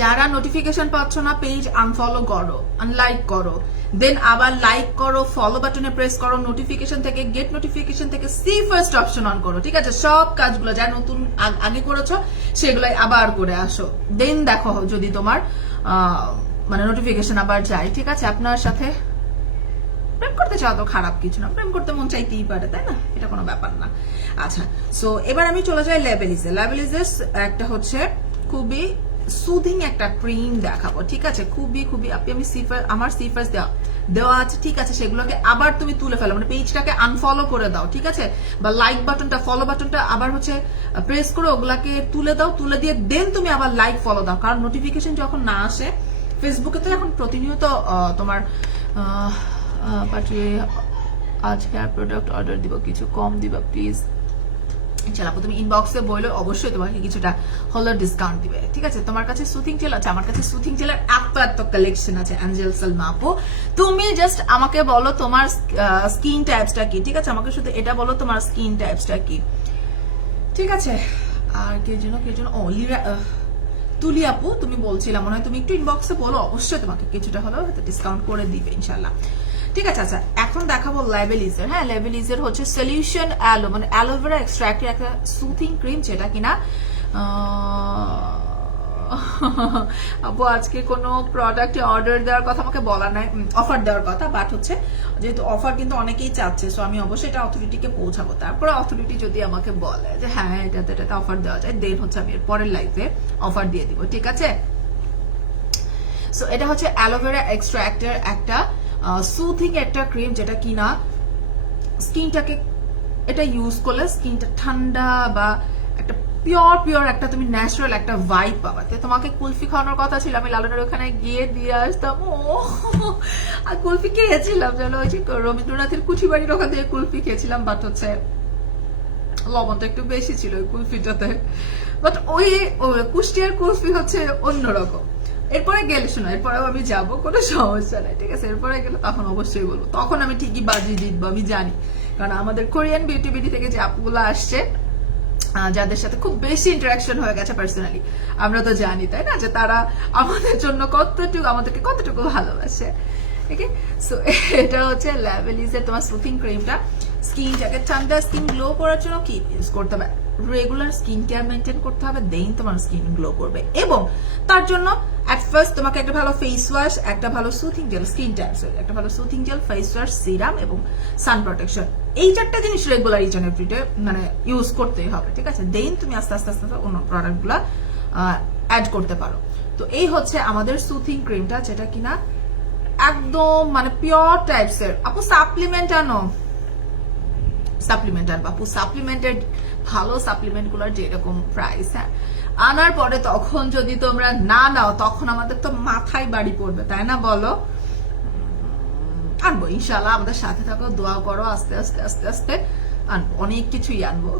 যারা নোটিফিকেশন পাচ্ছ না পেজ আনফলো করো, আনলাইক করো, দেন আবার লাইক করো, ফলো বাটনে প্রেস করো, নোটিফিকেশন থেকে গেট নোটিফিকেশন থেকে সি ফার্স্ট অপশন অন করো, ঠিক আছে। সব কাজগুলো যা নতুন আগে করেছো সেগুলাই আবার করে আসো, দেন দেখো যদি তোমার মানে নোটিফিকেশন আবার যায়, ঠিক আছে। আপনার সাথে প্রেম করতে চাও তো খারাপ কিছু না, প্রেম করতে মন চাইতেই পারে, তাই না, এটা কোনো ব্যাপার না। আচ্ছা, সো এবার আমি চলে যাই লেবেলিজে। লেবেলিজের একটা হচ্ছে খুবই সুদিং একটা ক্রিম দেখাবো, ঠিক আছে, খুবই খুবই আমি আমার সিফার্স দেওয়া আছে, ঠিক আছে, সেগুলোকে আবার তুমি তুলে ফেলো, মানে পেজটাকে আনফলো করে দাও, ঠিক আছে, বা লাইক বাটনটা ফলো বাটনটা আবার হচ্ছে প্রেস করে ওগুলাকে তুলে দাও, তুলে দিয়ে দেন তুমি আবার লাইক ফলো দাও, কারণ নোটিফিকেশন যখন না আসে, ফেসবুকে তো এখন প্রতিনিয়ত তোমার পাঠিয়ে আজ হেয়ার প্রোডাক্ট অর্ডার দিব, কিছু কম দিবা প্লিজ। চালাবো, তুমি ইনবক্সে বললে অবশ্যই তোমাকে কিছুটা হলো ডিসকাউন্ট দিবে, ঠিক আছে। তোমার কাছে সুথিং জেল আছে, আমার কাছে সুথিং জেলের এত কালেকশন আছে। অ্যাঞ্জেল সালমা আপু, তুমি জাস্ট আমাকে বলো তোমার স্কিন টাইপসটা কি, ঠিক আছে, আমাকে শুধু এটা বলো তোমার স্কিন টাইপসটা কি, ঠিক আছে। আর কে যেন ও তুলি আপু, তুমি বলছিলাম মনে হয়, তুমি একটু ইনবক্সে বলো, অবশ্যই তোমাকে কিছুটা হলেও ডিসকাউন্ট করে দিবে ইনশাল্লাহ, ঠিক আছে। আচ্ছা, এখন দেখাবো লেবেলিজের। হ্যাঁ, লেবেলিজের হচ্ছে সলিউশন অ্যালো, মানে অ্যালোভেরা এক্সট্রাক্টের একটা সুথিং ক্রিম, যেটা কিনা আপু আজকে কোনো প্রোডাক্টে অর্ডার দেওয়ার কথা আমাকে বলা নাই, অফার দেওয়ার কথা, বাট হচ্ছে যেহেতু অফার কিন্তু অনেকেই চাচ্ছে, সো আমি অবশ্যই এটা অথরিটিকে পৌঁছাবো, তারপরে অথরিটি যদি আমাকে বলে যে হ্যাঁ এটাতে অফার দেওয়া যায়, দেন হচ্ছে আমি এর পরের লাইফে অফার দিয়ে দিব, ঠিক আছে। সো এটা হচ্ছে অ্যালোভেরা এক্সট্রাক্টের একটা সুথিং একটা ক্রিম, যেটা কিনা স্কিনটাকে, এটা ইউজ করলে স্কিনটা ঠান্ডা বা একটা পিওর একটা তুমি ন্যাচারাল একটা ভাইব পাবা। তোমাকে কুলফি খাওয়ানোর কথা ছিল, আমি লালনের ওখানে গিয়ে দিয়ে আসতাম, ও আর কুলফি খেয়েছিলাম, জানো ওই যে রবীন্দ্রনাথের কুচিবাড়ির ওখান থেকে কুলফি খেয়েছিলাম, বাট হচ্ছে লবণটা একটু বেশি ছিল ওই কুলফিটাতে, বাট ওই কুষ্টিয়ার কুলফি হচ্ছে অন্যরকম। এরপরে গেলে শোনো, এরপরেও আমি যাবো, কোনো সমস্যা নাই, ঠিক আছে। এরপরে গেলে তখন অবশ্যই বলবো, তখন আমি ঠিকই বাজি জিতবো, আমি জানি, কারণ আমাদের কোরিয়ান বিউটি থেকে যে আপুগুলো আসছে, যাদের সাথে খুব বেশি ইন্টারাকশন হয়ে গেছে পার্সোনালি, আমরা তো জানি, তাই না, যে তারা আমাদের জন্য আমাদেরকে কতটুকু ভালোবাসে, ঠিক আছে। সো এটা হচ্ছে লেবেলিজের তোমার সুথিং ক্রিমটা, স্কিনটাকে ঠান্ডা, স্কিন গ্লো করার জন্য কি ইউজ করতে হবে, রেগুলার স্কিন কেয়ার মেনটেন করতে হবে, দেন তোমার স্কিন গ্লো করবে, এবং তার জন্য এট ফার্স্ট তোমাকে একটা ভালো ফেস ওয়াশ, একটা ভালো সুথিং জেল, স্কিন টাইপস একটা ভালো soothing jail, face wash, serum এবং সান প্রোটেকশন, এই চারটা জিনিস রেগুলার ইচ এন্ড এভরিডে মানে ইউজ করতেই হবে, ঠিক আছে। দেন তুমি আস্তে আস্তে অন্য প্রোডাক্ট গুলা অ্যাড করতে পারো। তো এই হচ্ছে আমাদের সুথিং ক্রিমটা, যেটা কিনা একদম মানে পিওর টাইপস এর। আপু সাপ্লিমেন্ট আনো, সাপ্লিমেন্ট আনবো আপু, সাপ্লিমেন্টের ভালো সাপ্লিমেন্ট গুলোর যেরকম প্রাইস, হ্যাঁ, আনার পরে তখন যদি তোমরা না নাও, তখন আমাদের তো মাথায় বাড়ি পড়বে, তাই না, বলো। আনবো ইনশাল্লাহ, আমাদের সাথে থাকো, দোয়া করো, আস্তে আস্তে আস্তে আস্তে আনবো, অনেক কিছুই আনবো,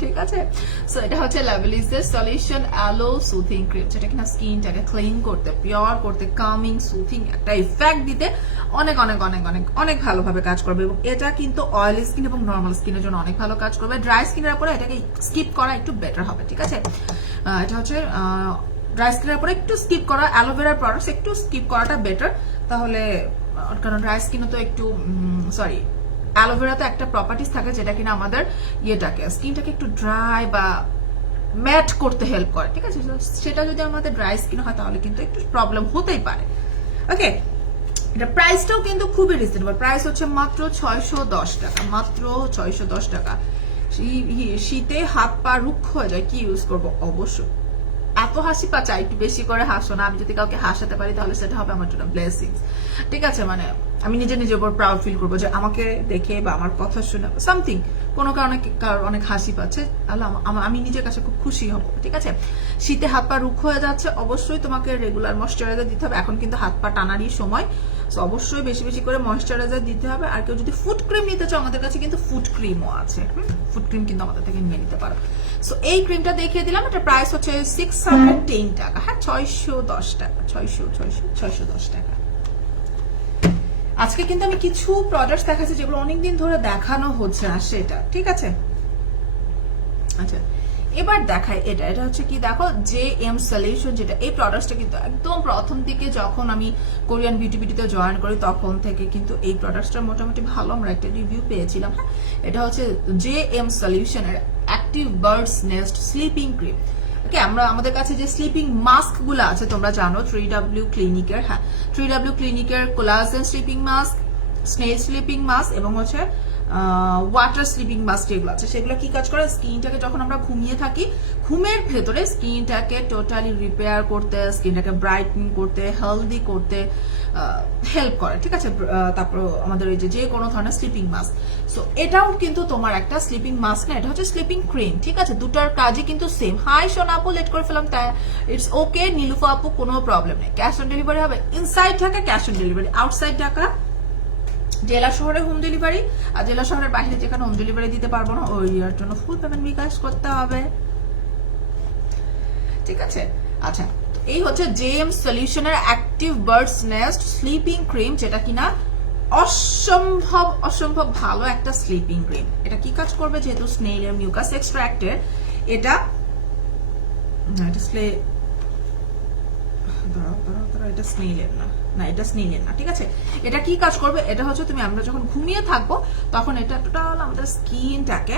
ঠিক আছে। সো এটা হচ্ছে লেবেলিজের সলিউশন অ্যালো সুথিং ক্রিম, যেটা কিনা স্কিনটাকে ক্লিন করতে, পিওর করতে, কামিং সুথিং একটা ইফেক্ট দিতে অনেক অনেক অনেক অনেক অনেক ভালোভাবে কাজ করবে, এবং এটা কিন্তু অয়েলি স্কিন এবং নর্মাল স্কিনের জন্য অনেক ভালো কাজ করবে। ড্রাই স্কিনের উপরে এটাকে স্কিপ করা একটু বেটার হবে, ঠিক আছে। এটা হচ্ছে ড্রাই স্কিনের পরে একটু স্কিপ করা, অ্যালোভেরার প্রোডাক্টস একটু স্কিপ করাটা বেটার, তাহলে কারণ ড্রাই স্কিনে তো একটু সরি অ্যালোভেরা তো একটা প্রপার্টিস থাকে যেটা কিনা আমাদের স্কিনটাকে একটু ড্রাই বা ম্যাট করতে হেল্প করে, ঠিক আছে? সেটা যদি আমাদের ড্রাই স্কিন হয় তাহলে কিন্তু একটু প্রবলেম হতেই পারে। ওকে, এটা প্রাইসটাও কিন্তু খুবই রিজনেবল, প্রাইস হচ্ছে মাত্র 610 টাকা, মাত্র 610 টাকা। শীতে হাত পা রুক্ষ হয়ে যায়, কি ইউজ করবো? অবশ্যই এত হাসি পা চাই, একটু বেশি করে হাসো না। আমি যদি কাউকে হাসাতে পারি তাহলে সেটা হবে আমার জন্য ব্লেসিংস, ঠিক আছে? মানে আমি নিজের উপর প্রাউড ফিল করবো যে আমাকে দেখে বা আমার কথা শুনে সামথিং কোনো কারণে অনেক হাসি পাচ্ছে, তাহলে আমি নিজের কাছে খুব খুশি হব, ঠিক আছে? শীতে হাত পা রুক্ষ হয়ে যাচ্ছে, অবশ্যই তোমাকে রেগুলার ময়শ্চারাইজার দিতে হবে। এখন কিন্তু হাত পা টানারই সময়, সো অবশ্যই বেশি বেশি করে ময়শ্চারাইজার দিতে হবে। আর কেউ যদি ফুড ক্রিম নিতে চাও, আমাদের কাছে কিন্তু ফুড ক্রিমও আছে, ফুড ক্রিম কিন্তু আমাদের থেকে নিয়ে নিতে পারো। সো এই ক্রিমটা দেখিয়ে দিলাম, এটা প্রাইস হচ্ছে 610 টাকা, হ্যাঁ 610 টাকা, 610 টাকা। আজকে কিন্তু আমি কিছু প্রোডাক্টস দেখাচ্ছি যেগুলো অনেকদিন ধরে দেখানো হচ্ছে না, সেটা ঠিক আছে। আচ্ছা, এবার দেখাই এটা হচ্ছে কি, দেখো JM সলিউশন, যেটা এই প্রোডাক্টটা কিন্তু একদম প্রথম দিকে যখন আমি কোরিয়ান বিউটিতে জয়েন করি তখন থেকে কিন্তু এই প্রোডাক্টটা মোটামুটি ভালো আমরা একটা রিভিউ পেয়েছিলাম। হ্যাঁ, এটা হচ্ছে JM সলিউশনের active birds nest sleeping cream. Okay, আমাদের কাছে যে স্লিপিং মাস্ক গুলো আছে তোমরা জানো 3W ক্লিনিকের, হ্যাঁ 3W ক্লিনিকের collagen sleeping mask, snail sleeping mask এবং হচ্ছে ওয়াটার স্লিপিং মাস্ক যেগুলো আছে সেগুলো কি কাজ করে, স্কিনটাকে যখন আমরা ঘুমিয়ে থাকি ঘুমের ভেতরে স্কিনটাকে টোটালি রিপেয়ার করতে, স্কিনটাকে ব্রাইটনিং করতে, হেলদি করতে হেল্প করে, ঠিক আছে? তারপর আমাদের এই যে কোনো ধরনের স্লিপিং মাস্ক, সো এটাও কিন্তু তোমার একটা স্লিপিং মাস্ক না, এটা হচ্ছে স্লিপিং ক্রিম, ঠিক আছে? দুটার কাজই কিন্তু সেম। হাই সোনা আপু, লেট করে ফেলাম, তাই ইটস ওকে। নীলুফা আপু, কোনো প্রবলেম নেই, ক্যাশ অন ডেলিভারি হবে। Inside Dhaka cash on delivery, outside Dhaka জেলা শহরে হোম ডেলিভারি, আর জেলা শহরের বাইরে যেখানে হোম ডেলিভারি দিতে পারবো না ওই ইয়ার জন্য ফুল পেমেন্ট বিকাশ করতে হবে, ঠিক আছে? আচ্ছা, এই হচ্ছে JM সলিউশনের active birds nest sleeping cream, যেটা কিনা অসম্ভব ভালো একটা স্লিপিং ক্রিম। এটা কি কাজ করবে, যেহেতু স্নেইলের মিউকাস এক্সট্রাক্টের, এটা এটা স্নেইলের না, এটা স্নেইলের না, ঠিক আছে? এটা কি কাজ করবে, এটা হচ্ছে আমরা যখন ঘুমিয়ে থাকবো তখন এটা টোটাল আমাদের স্কিনটাকে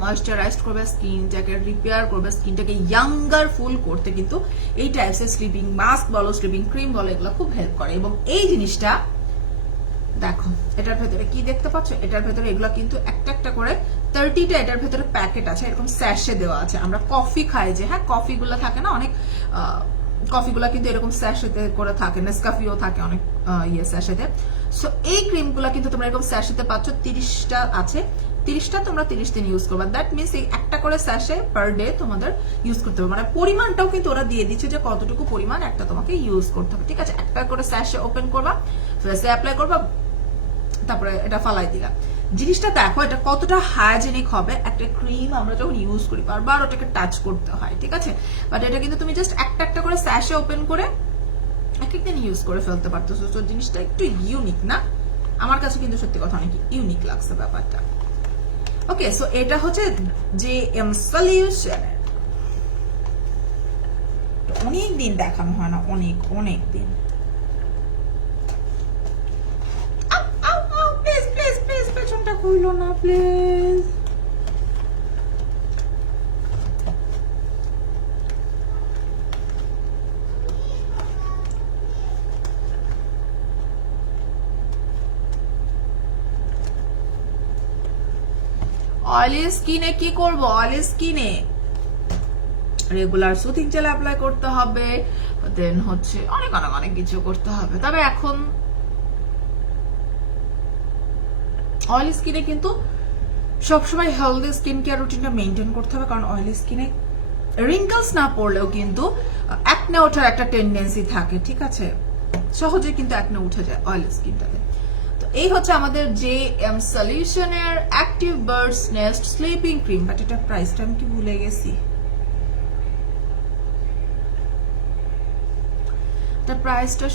ময়শ্চারাইজড করবে, স্কিনটাকে রিপেয়ার করবে, স্কিনটাকে ইয়াঙ্গার ফুল করতে কিন্তু এই টাইপসের স্লিপিং মাস্ক বলো, স্লিপিং ক্রিম বলো, এগুলো খুব হেল্প করে। এবং এই জিনিসটা দেখো, এটার ভেতরে কি দেখতে পাচ্ছ, এটার ভেতরে এগুলো কিন্তু একটা একটা করে 30টা এটার ভেতরে প্যাকেট আছে, এরকম স্যাশে দেওয়া আছে। আমরা কফি খাই যে, হ্যাঁ কফি গুলা থাকে না, অনেক কফিগুলা কিন্তু এরকম স্যাশেতে করে থাকে, নেসকাফিও থাকে অনেক স্যাশেতে। সো এই ক্রিমগুলা কিন্তু তোমরা এরকম স্যাশেতে পাচ্ছ, 30টা আছে, 30টা তোমরা 30 দিন ইউজ করবা। দ্যাট মিনস এই একটা করে স্যাশে পার ডে তোমাদের ইউজ করতে হবে, মানে পরিমাণটাও কিন্তু ওরা দিয়ে দিচ্ছে যে কতটুকু পরিমাণ একটা তোমাকে ইউজ করতে হবে, ঠিক আছে? একটা করে স্যাশে ওপেন করবা, ফেসে অ্যাপ্লাই করবা, তারপরে এটা ফালাই দিলা। জিনিসটা দেখো এটা কতটা হাইজেনিক হবে, একটা ক্রিম আমরা যখন ইউজ করি বারবার ওটাকে টাচ করতে হয়, ঠিক আছে? বাট এটা কিন্তু তুমি জাস্ট একটা একটা করে স্যাশে ওপেন করে এক একদিন ইউজ করে ফেলতে পারতেছো। তো জিনিসটা একটু ইউনিক না, আমার কাছে কিন্তু সত্যি কথা অনেক ইউনিক লাগছে ব্যাপারটা। ওকে, সো এটা হচ্ছে JM সলিউশন, অনেক দিন দেখানো হয় না, অনেক দিন। পেছনটা খুইল না প্লিজ। অয়েলি স্কিনে কি করব, অয়েলি স্কিনে রেগুলার সুথিং জেল অ্যাপ্লাই করতে হবে, দেন হচ্ছে অনেক কিছু করতে হবে। তবে এখন অয়েলি স্কিনে কিন্তু সবসময় হেলদি স্কিন কেয়ার রুটিনটা মেনটেন করতে হবে, কারণ অয়েলি স্কিনে রিঙ্কলস না পড়লেও কিন্তু অ্যাকনে ওঠার একটা টেন্ডেন্সি থাকে, ঠিক আছে? সহজে কিন্তু অ্যাকনে উঠে যায় অয়েলি স্কিনটাতে। তো এই হচ্ছে আমাদের JM সলিউশনের active birds nest sleeping cream, but এটা প্রাইসটা আমি কি ভুলে গেছি, এটা প্রাইসটা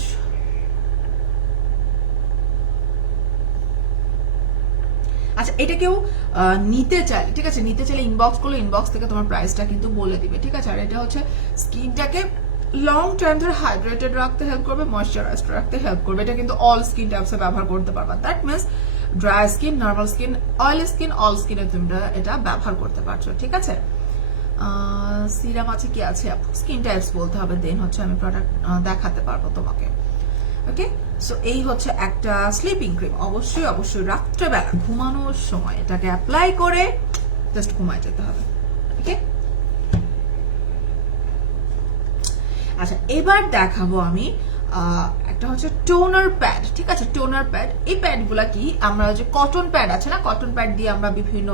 আচ্ছা, এটা কেউ নিতে চাইলে, ঠিক আছে, নিতে চাইলে ইনবক্স করলে ইনবক্স থেকে তোমার প্রাইসটা কিন্তু বলে দিবে, ঠিক আছে। আর এটা হচ্ছে স্কিনটাকে লং টাইম ধরে হাইড্রেটেড রাখতে হেল্প করবে, ময়শ্চারাইজড রাখতে হেল্প করবে। এটা কিন্তু অল স্কিন টাইপসে ব্যবহার করতে পারবা। That means dry skin, normal skin, oily skin, all স্কিনে তুমি এটা ব্যবহার করতে পারছো, ঠিক আছে। সিরাম আছে, কি আছে, স্কিন টাইপস বলতে হবে, দেন হচ্ছে আমি প্রোডাক্ট দেখাতে পারবো তোমাকে। ওকে, সো এই হচ্ছে একটা স্লিপিং ক্রিম। অবশ্যই অবশ্যই রাত্রেবেলা ঘুমানোর সময় এটাকে অ্যাপ্লাই করে জাস্ট ঘুমায় যেতে হবে। ওকে, আচ্ছা এবার দেখাবো আমি একটা হচ্ছে টোনার প্যাড, ঠিক আছে। টোনার প্যাড, এই প্যাডগুলা কি, আমরা যে কটন প্যাড আছে না, কটন প্যাড দিয়ে আমরা বিভিন্ন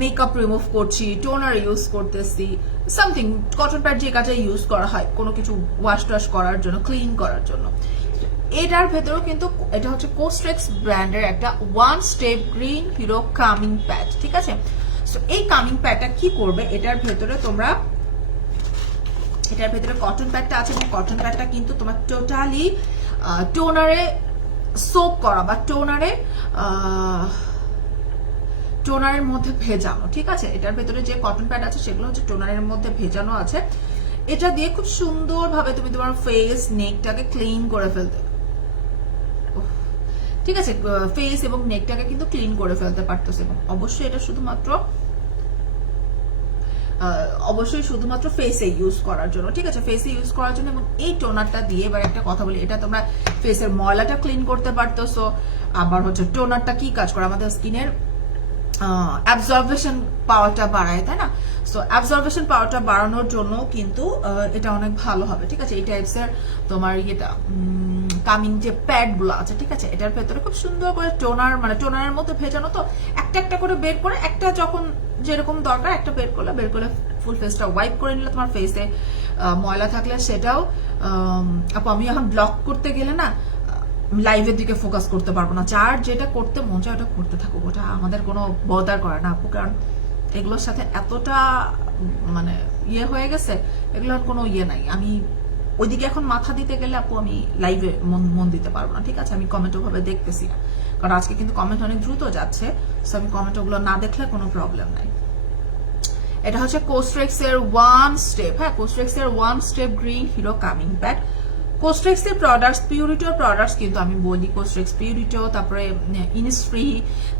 মেকআপ রিমুভ করছি, টোনার ইউজ করতেছি, সামথিং কটন প্যাড যে কাজে ইউজ করা হয় কোনো কিছু ওয়াশ টাশ করার জন্য, ক্লিন করার জন্য। এটার ভেতরেও কিন্তু এটা হচ্ছে কোস্ট্রেক্স ব্র্যান্ডের একটা one step green hero calming pad, ঠিক আছে। সো এই কামিং প্যাডটা কি করবে, এটার ভেতরে কটন প্যাডটা আছে এবং কটন প্যাডটা কিন্তু তোমার টোটালি টোনারে সোক করা বা টোনারের মধ্যে ভেজানো, ঠিক আছে। এটার ভেতরে যে কটন প্যাড আছে সেগুলো হচ্ছে টোনারের মধ্যে ভেজানো আছে। এটা দিয়ে খুব সুন্দরভাবে তুমি তোমার ফেস, নেকটাকে ক্লিন করে ফেলতে, ঠিক আছে, ফেস এবং নেকটাকে কিন্তু ক্লিন করে ফেলতে পারতেছে। এবং অবশ্যই এটা শুধুমাত্র ফেসে ইউজ করার জন্য, ঠিক আছে, ফেসে ইউজ করার জন্য। এবং এই টোনারটা দিয়ে এবার একটা কথা বলি, এটা তোমরা ফেসের ময়লাটা ক্লিন করতে পারতেছো। আবার হচ্ছে টোনারটা কি কাজ করে, আমাদের স্কিনের অ্যাবজর্বেশন পাওয়ারটা বাড়ায়, তাই না। সো অ্যাবজর্বেশন পাওয়ারটা বাড়ানোর জন্য কিন্তু এটা অনেক ভালো হবে, ঠিক আছে। এই টাইপসের তোমার ইয়েটা কামিং যে প্যাড গুলো আছে, ঠিক আছে, এটার ভেতরে খুব সুন্দর করে টোনারের মধ্যে ভেজানো, তো একটা একটা করে বের করে, একটা যখন যেরকম দরকার একটা বের করলে ফুল ফেসটা ওয়াইপ করে নিলে, তোমার ফেসে ময়লা থাকলে সেটাও। আপু আমি এখন ব্লক করতে গেলে না লাইভের দিকে ফোকাস করতে পারবো না, যার যেটা করতে মন চায় ওটা করতে থাকুক, ওটা আমাদের কোনো বদার করে না আপু, কারণ এগুলোর সাথে এতটা মানে হয়ে গেছে, এগুলোর কোনো নাই। আমি ওইদিকে এখন মাথা দিতে গেলে আপু আমি লাইভে মন দিতে পারবো না, ঠিক আছে। আমি কমেন্ট ওভাবে দেখতেছি না, কারণ আজকে কিন্তু কমেন্ট অনেক দ্রুত যাচ্ছে, সো আমি কমেন্ট ওগুলো না দেখলে কোনো প্রবলেম নাই। এটা হচ্ছে কোস্ট্রেক্স এর ওয়ান স্টেপ, হ্যাঁ, কোস্ট্রেক্স এর one step green hero calming pad. Cosrx এর প্রোডাক্টস, পিউরিটোর প্রোডাক্টস কিন্তু আমি বলি, কোস্ট্রেক্স পিউরিটো, তারপরে ইনিসফ্রি,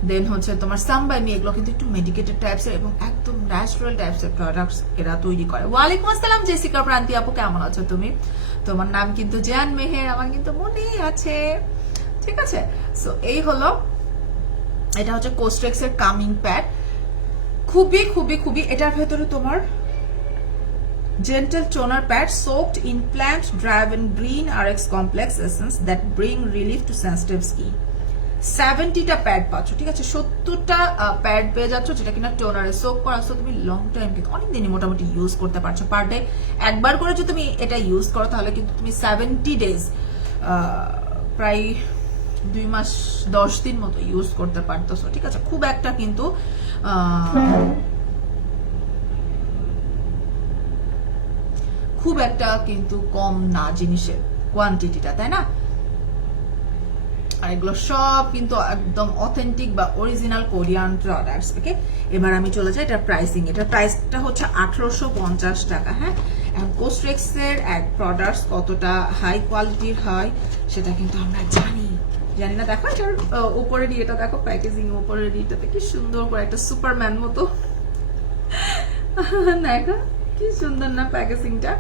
দেন হচ্ছে তোমার সামবাইমি, এগুলো কিন্তু একটু মেডিকেটেড টাইপসের এবং একদম ন্যাচারাল টাইপসের প্রোডাক্টস এরা তৈরি করে। ওয়ালাইকুম আসসালাম জেসিকা প্রান্তি আপু, কেমন আছো তুমি? তোমার নাম কিন্তু জান মেহের, আমার কিন্তু মনেই আছে, ঠিক আছে। সো এই হলো, এটা হচ্ছে কোস্ট্রেক্স এর কামিং প্যাড, খুবই খুবই খুবই, এটার ভেতরে তোমার gentle toner pad soaked in plant-driven green RX complex essence that bring relief to sensitive skin. 70টা প্যাড পাচ্ছ, ঠিক আছে, 70টা প্যাড পেয়ে যাচ্ছ, যেটা কিনা টোনারে সোক করা, সো তুমি লং টাইম কিন্তু অনেক দিনই মোটামুটি ইউজ করতে পারছো। পার ডে একবার করে যদি তুমি এটা ইউজ করো তাহলে কিন্তু তুমি 70 ডেজ, প্রায় 2 মাস 10 দিন মতো ইউজ করতে পারতেছো, ঠিক আছে। খুব একটা কিন্তু কম না জিনিসের কোয়ান্টিটিটা, তাই না। আর এগুলো সব কিন্তু একদম অথেন্টিক বা অরিজিনাল কোরিয়ান প্রোডাক্টস। ওকে, এবার আমি চলে যাই এটার প্রাইসিং। এটার প্রাইসটা হচ্ছে 1850 টাকা, হ্যাঁ। এখন কোস্ট্রেক্স এর এক প্রোডাক্টস কতটা হাই কোয়ালিটির হয় সেটা কিন্তু আমরা জানি না। দেখো এটার উপরের ইয়েটা দেখো, প্যাকেজিং উপরের ইয়েটাতে কি সুন্দর করে একটা সুপারম্যান মতো, দেখো কি সুন্দর না প্যাকেজিংটা।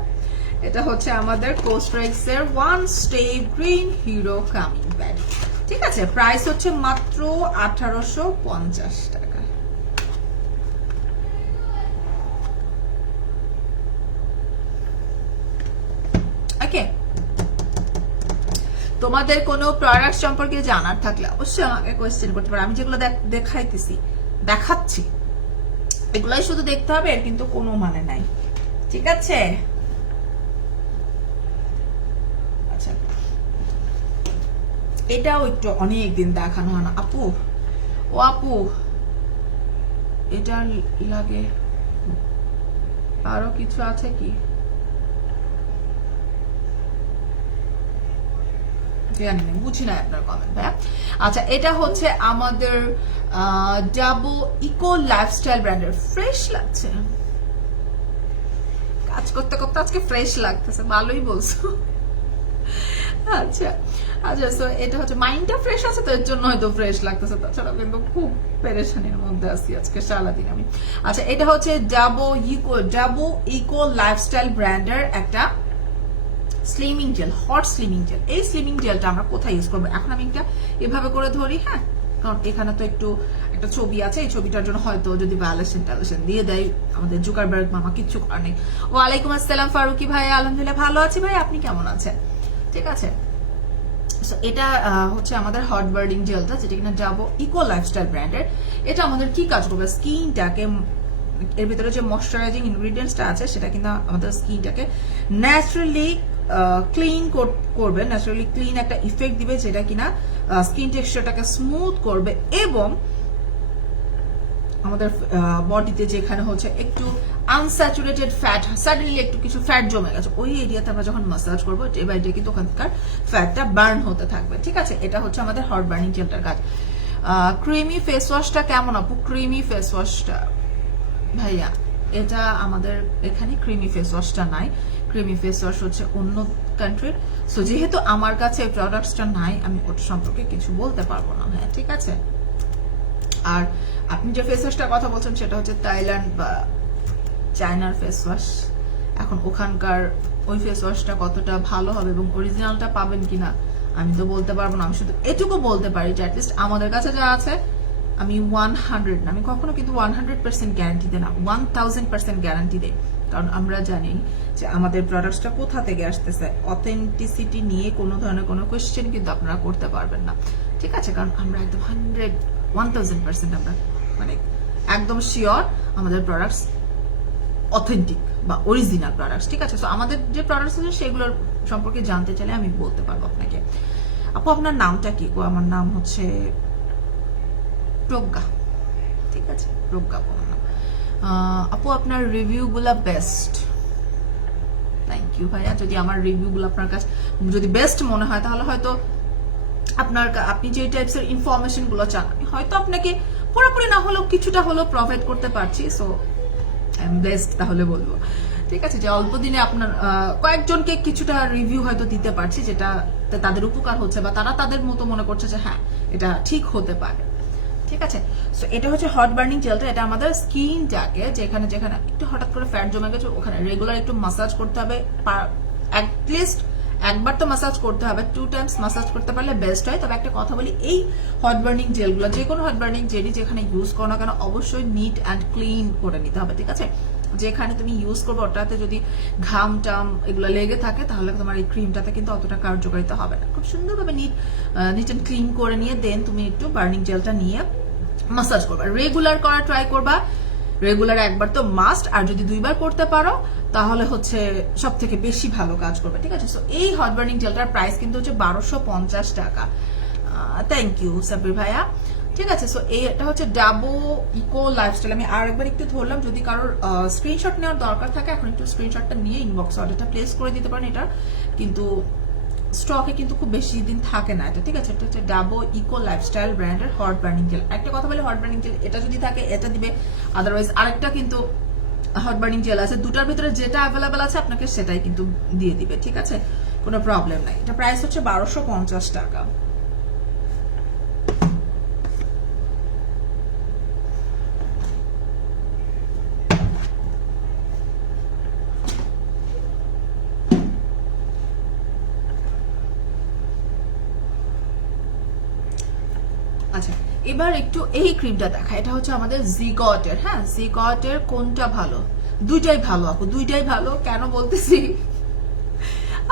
এটা হচ্ছে আমাদের কোস্ট্রেক্স এর one step green hero calming pad, ঠিক আছে। প্রাইস হচ্ছে মাত্র 1850 টাকা। ওকে, তোমাদের কোনো প্রোডাক্ট সম্পর্কে জানার থাকলে অবশ্যই আমাকে কোয়েশ্চেন করতে পারো। আমি যেগুলো দেখাচ্ছি এগুলাই শুধু দেখতে হবে, এর কিন্তু কোনো মানে নাই, ঠিক আছে। আচ্ছা, এটাও একটু অনেকদিন দেখানো হয় না আপু। ও আপু, এটা লাগে আরো কিছু আছে কি? জানি না, বুঝি না আপনার কমেন্ট ভাইয়া। আচ্ছা, এটা হচ্ছে আমাদের ডাবো ইকো লাইফস্টাইল ব্র্যান্ডের। ফ্রেশ লাগছে, কাজ করতে করতে আজকে ফ্রেশ লাগতেছে, ভালোই বলছো। আচ্ছা আচ্ছা, সো এটা হচ্ছে মাইন্ডটা ফ্রেশ আছে তো এর জন্য হয়তো ফ্রেশ লাগতেছে, তাছাড়া কিন্তু খুব পেরেশানির মধ্যে আছি আজকে সারাদিন আমি। আচ্ছা, এটা হচ্ছে ডাবো ইকো লাইফস্টাইল ব্র্যান্ডের একটা slimming gel, hot slimming gel. এই স্লিমিং জেলটা আমরা কোথায় ইউজ করবো? এখন আমি এটা এভাবে করে ধরি, হ্যাঁ, কারণ এখানে তো একটু একটা ছবি আছে, এই ছবিটার জন্য হয়তো যদি ভ্যালেশন ট্যালেশন দিয়ে দেয় আমাদের জুকারবার্গ মামা, কিচ্ছু করার নেই। ওয়ালাইকুম আসসালাম ফারুকি ভাই, আলহামদুলিল্লাহ ভালো আছি ভাই, আপনি কেমন আছেন? ঠিক আছে, এটা হচ্ছে আমাদের হট বার্ডিং জেলটা, যেটা কিনা যাবো ইকো লাইফস্টাইল ব্র্যান্ডের। এটা আমাদের কি কাজ করবে? স্কিনটাকে, এর ভিতরে যে ময়শ্চারাইজিং ইনগ্রিডিয়েন্টসটা আছে সেটা কিন্তু আমাদের স্কিনটাকে ন্যাচারালি ক্লিন করবে, ন্যাচারালি ক্লিন একটা ইফেক্ট দিবে, যেটা কিনা স্কিন টেক্সচারটাকে স্মুথ করবে এবং আমাদের বডিতে যেখানে হচ্ছে একটু আনস্যাচুরেটেড ফ্যাট, সাডেনলি একটু কিছু ফ্যাট জমে গেছে, ওই এরিয়াতে আমরা যখন মাসাজ করবো ডে বাই ডে কিন্তু ওখানকার ফ্যাটটা বার্ন হতে থাকবে। ঠিক আছে, এটা হচ্ছে আমাদের হট বার্নিং জেলটার কাজ। ক্রিমি ফেস ওয়াশটা কেমন আপু? ক্রিমি ফেস ওয়াশটা ভাইয়া, এটা আমাদের এখানে ক্রিমি ফেস ওয়াশটা নাই, ক্রিমি ফেস ওয়াশ হচ্ছে অন্য কান্ট্রির। সো যেহেতু আমার কাছে এই প্রোডাক্টসটা নাই, আমি ওটা সম্পর্কে কিছু বলতে পারবো না ভাইয়া, ঠিক আছে। আর আপনি যে ফেস ওয়াশটার কথা বলছেন সেটা হচ্ছে থাইল্যান্ড বা চায়নার ফেস ওয়াশ। এখন ওখানকার ওই ফেস ওয়াশটা কতটা ভালো হবে এবং অরিজিনালটা পাবেন কিনা আমি তো বলতে পারবো না। আমি শুধু এটুকু বলতে পারি যে অ্যাটলিস্ট আমাদের কাছে যা আছে, আমি 100 না, আমি কখনো কিন্তু 100% গ্যারান্টি দিই না, 1000% গ্যারান্টি দেই। কারণ আমরা জানি যে আমাদের প্রোডাক্টসটা কোথা থেকে আসতেছে, অথেন্টিসিটি নিয়ে কোনো ধরনের কোনো কোয়েশ্চেন কিন্তু আপনারা করতে পারবেন না, ঠিক আছে। কারণ আমরা একদম 1000% আমরা মানে একদম শিওর আমাদের প্রোডাক্টস অথেন্টিক বা অরিজিনাল প্রোডাক্টস, ঠিক আছে। তো আমাদের যে প্রোডাক্টস আছে সেগুলোর সম্পর্কে জানতে চাইলে আমি বলতে পারবো আপনাকে। আপু আপনার নামটা কি? আমার নাম হচ্ছে প্রজ্ঞা, ঠিক আছে, প্রজ্ঞা আপু আমার নাম। আপু আপনার রিভিউগুলা বেস্ট। থ্যাংক ইউ ভাইয়া। যদি আমার রিভিউগুলো আপনার কাছে যদি বেস্ট মনে হয় তাহলে হয়তো আপনি যে টাইপসের ইনফরমেশন গুলো চান হয়তো আপনাকে পুরোপুরি না হলেও কিছুটা হলেও প্রোভাইড করতে পারছি। সো আই এম ব্লেসড তাহলে বলবো, ঠিক আছে, যে অল্প দিনে আপনার কয়েকজনকে কিছুটা রিভিউ হয়তো দিতে পারছি, যেটা তাদের উপকার হচ্ছে বা তারা তাদের মতো মনে করছে যে হ্যাঁ এটা ঠিক হতে পারে, ঠিক আছে। সো এটা হচ্ছে হট বার্নিং জেলটা। এটা আমাদের স্কিনটাকে যেখানে যেখানে একটু হঠাৎ করে ফ্যাট জমে গেছে ওখানে রেগুলার একটু মাসাজ করতে হবে, অ্যাটলিস্ট একবার তো মাসাজ করতে হবে, 2 টাইমস মাসাজ করতে পারলে বেস্ট হয়। তবে একটা কথা বলি, এই হট বার্নিং জেলগুলো যে কোনো হট বার্নিং জেলই যেখানে ইউজ করো না কেন অবশ্যই নিট অ্যান্ড ক্লিন করে নিতে হবে, ঠিক আছে। যেখানে তুমি ইউজ করবে ওটাতে যদি ঘাম টাম এগুলো লেগে থাকে তাহলে তোমার এই ক্রিমটাতে কিন্তু অতটা কার্যকারিতা হবে না। খুব সুন্দরভাবে নিট অ্যান্ড ক্লিন করে নিয়ে দেন তুমি একটু বার্নিং জেলটা নিয়ে মাসাজ করবা, রেগুলার করা ট্রাই করবা। রেগুলার একবার তো মাস্ট, আর যদি 2 বার করতে পারো তাহলে হচ্ছে সব থেকে বেশি ভালো কাজ করবে, ঠিক আছে। সো এই হট বার্নিং জেলটার প্রাইস কিন্তু হচ্ছে 1250 টাকা। থ্যাংক ইউ সাবির ভাইয়া, ঠিক আছে। সো এটা হচ্ছে ডাবো ইকো লাইফস্টাইল। আমি আর একবার একটু ধরলাম, যদি কারোর স্ক্রিনশট নেওয়ার দরকার থাকে এখন একটু স্ক্রিনশটটা নিয়ে ইনবক্স অর্ডারটা প্লেস করে দিতে পারেন। এটা কিন্তু স্টকে কিন্তু খুব বেশি দিন থাকে না এটা, ঠিক আছে। এটা হচ্ছে ডাবো ইকো লাইফস্টাইল ব্র্যান্ডের হট বার্নিং জেল। একটা কথা বলে, হট বার্নিং জেল এটা যদি থাকে এটা দিবে, আদারওয়াইজ আরেকটা কিন্তু হট বার্নিং জেল আছে, দুটার ভিতরে যেটা অ্যাভেলেবেল আছে আপনাকে সেটাই কিন্তু দিয়ে দিবে, ঠিক আছে, কোনো প্রবলেম নাই। এটা প্রাইস হচ্ছে 1250 টাকা। আচ্ছা, এবার একটু এই ক্রিমটা দেখা। এটা হচ্ছে আমাদের জিগটের, হ্যাঁ, জিগটের কোনটা ভালো? দুইটাই ভালো আপু, দুইটাই ভালো। কেন বলতেছি,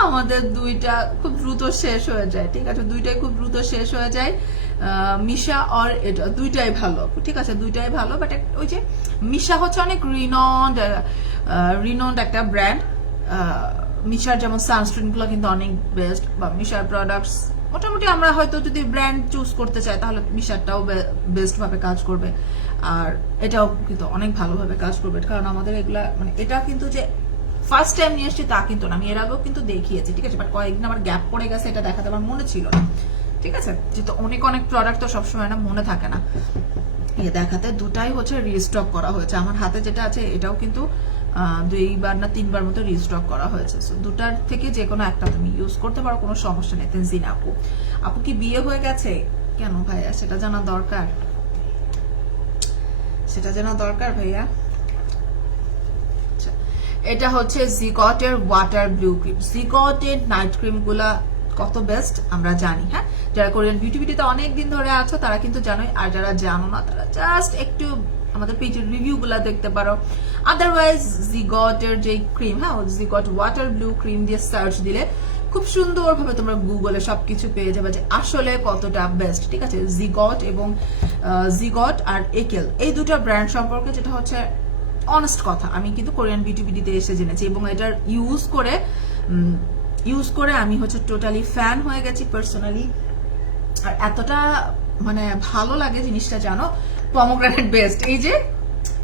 আমাদের দুইটা খুব দ্রুত শেষ হয়ে যায়, ঠিক আছে, দুইটাই খুব দ্রুত শেষ হয়ে যায়। মিশা আর এটা দুইটাই ভালো, ঠিক আছে, দুইটাই ভালো। বাট ওই যে মিশা হচ্ছে অনেক রিনন্ড একটা ব্র্যান্ড। মিশার যেমন সানস্ক্রিন গুলো কিন্তু অনেক বেস্ট, বা মিশার প্রোডাক্টস মোটামুটি আমরা হয়তো যদি ব্র্যান্ড চুজ করতে চাই তাহলে মিশারটাও বেস্ট ভাবে কাজ করবে, আর এটাও কিন্তু অনেক ভালোভাবে কাজ করবে। কারণ আমাদের এগুলা মানে এটা কিন্তু যে ফার্স্ট টাইম নিয়ে এসেছি তা কিন্তু না, আমি এর আগেও কিন্তু দেখিয়েছি, ঠিক আছে, বাট কয়েকদিন আমার গ্যাপ পড়ে গেছে, এটা দেখাতে আমার মনে ছিল না, ঠিক আছে, যেহেতু অনেক অনেক প্রোডাক্ট তো সবসময় না মনে থাকে না। দেখাতে দুটাই হচ্ছে রিস্টক করা হয়েছে, আমার হাতে যেটা আছে এটাও কিন্তু 2বার না 3বার মতো রিস্টক করা হয়েছে। সো দুটার থেকে যে কোনো একটা তুমি ইউজ করতে পারো, কোনো সমস্যা নেই। তেনজিনা আপু, আপু কি বিয়ে হয়ে গেছে? কেন ভাইয়া? সেটা জানা দরকার, সেটা জানা দরকার ভাইয়া। এটা হচ্ছে জিগটের ওয়াটার ব্লু ক্রিম। জিগটের নাইট ক্রিম গুলা কত বেস্ট আমরা জানি, হ্যাঁ, যারা কোরিয়ান বিউটিতে অনেকদিন ধরে আছো তারা কিন্তু জানোই, আর যারা জানো না তারা জাস্ট একটু আমাদের পেজের রিভিউ গুলা দেখতে পারো। আদারওয়াইজ জিগটের যে ক্রিম, হ্যাঁ, জিগট ওয়াটার ব্লু ক্রিম দিয়ে সার্চ দিলে খুব সুন্দরভাবে তোমরা গুগলে সবকিছু পেয়ে যাবে যে আসলে কতটা বেস্ট, ঠিক আছে। জিগট এবং জিগট আর একেল এই দুটো ব্র্যান্ড সম্পর্কে যেটা হচ্ছে অনেস্ট কথা, আমি কিন্তু কোরিয়ান বিউটিতে এসে জেনেছি এবং এটার ইউজ করে আমি হচ্ছে টোটালি ফ্যান হয়ে গেছি পার্সোনালি। আর এতটা মানে ভালো লাগে জিনিসটা, জানো, পমোগ্রানেট বেস্ট, এই যে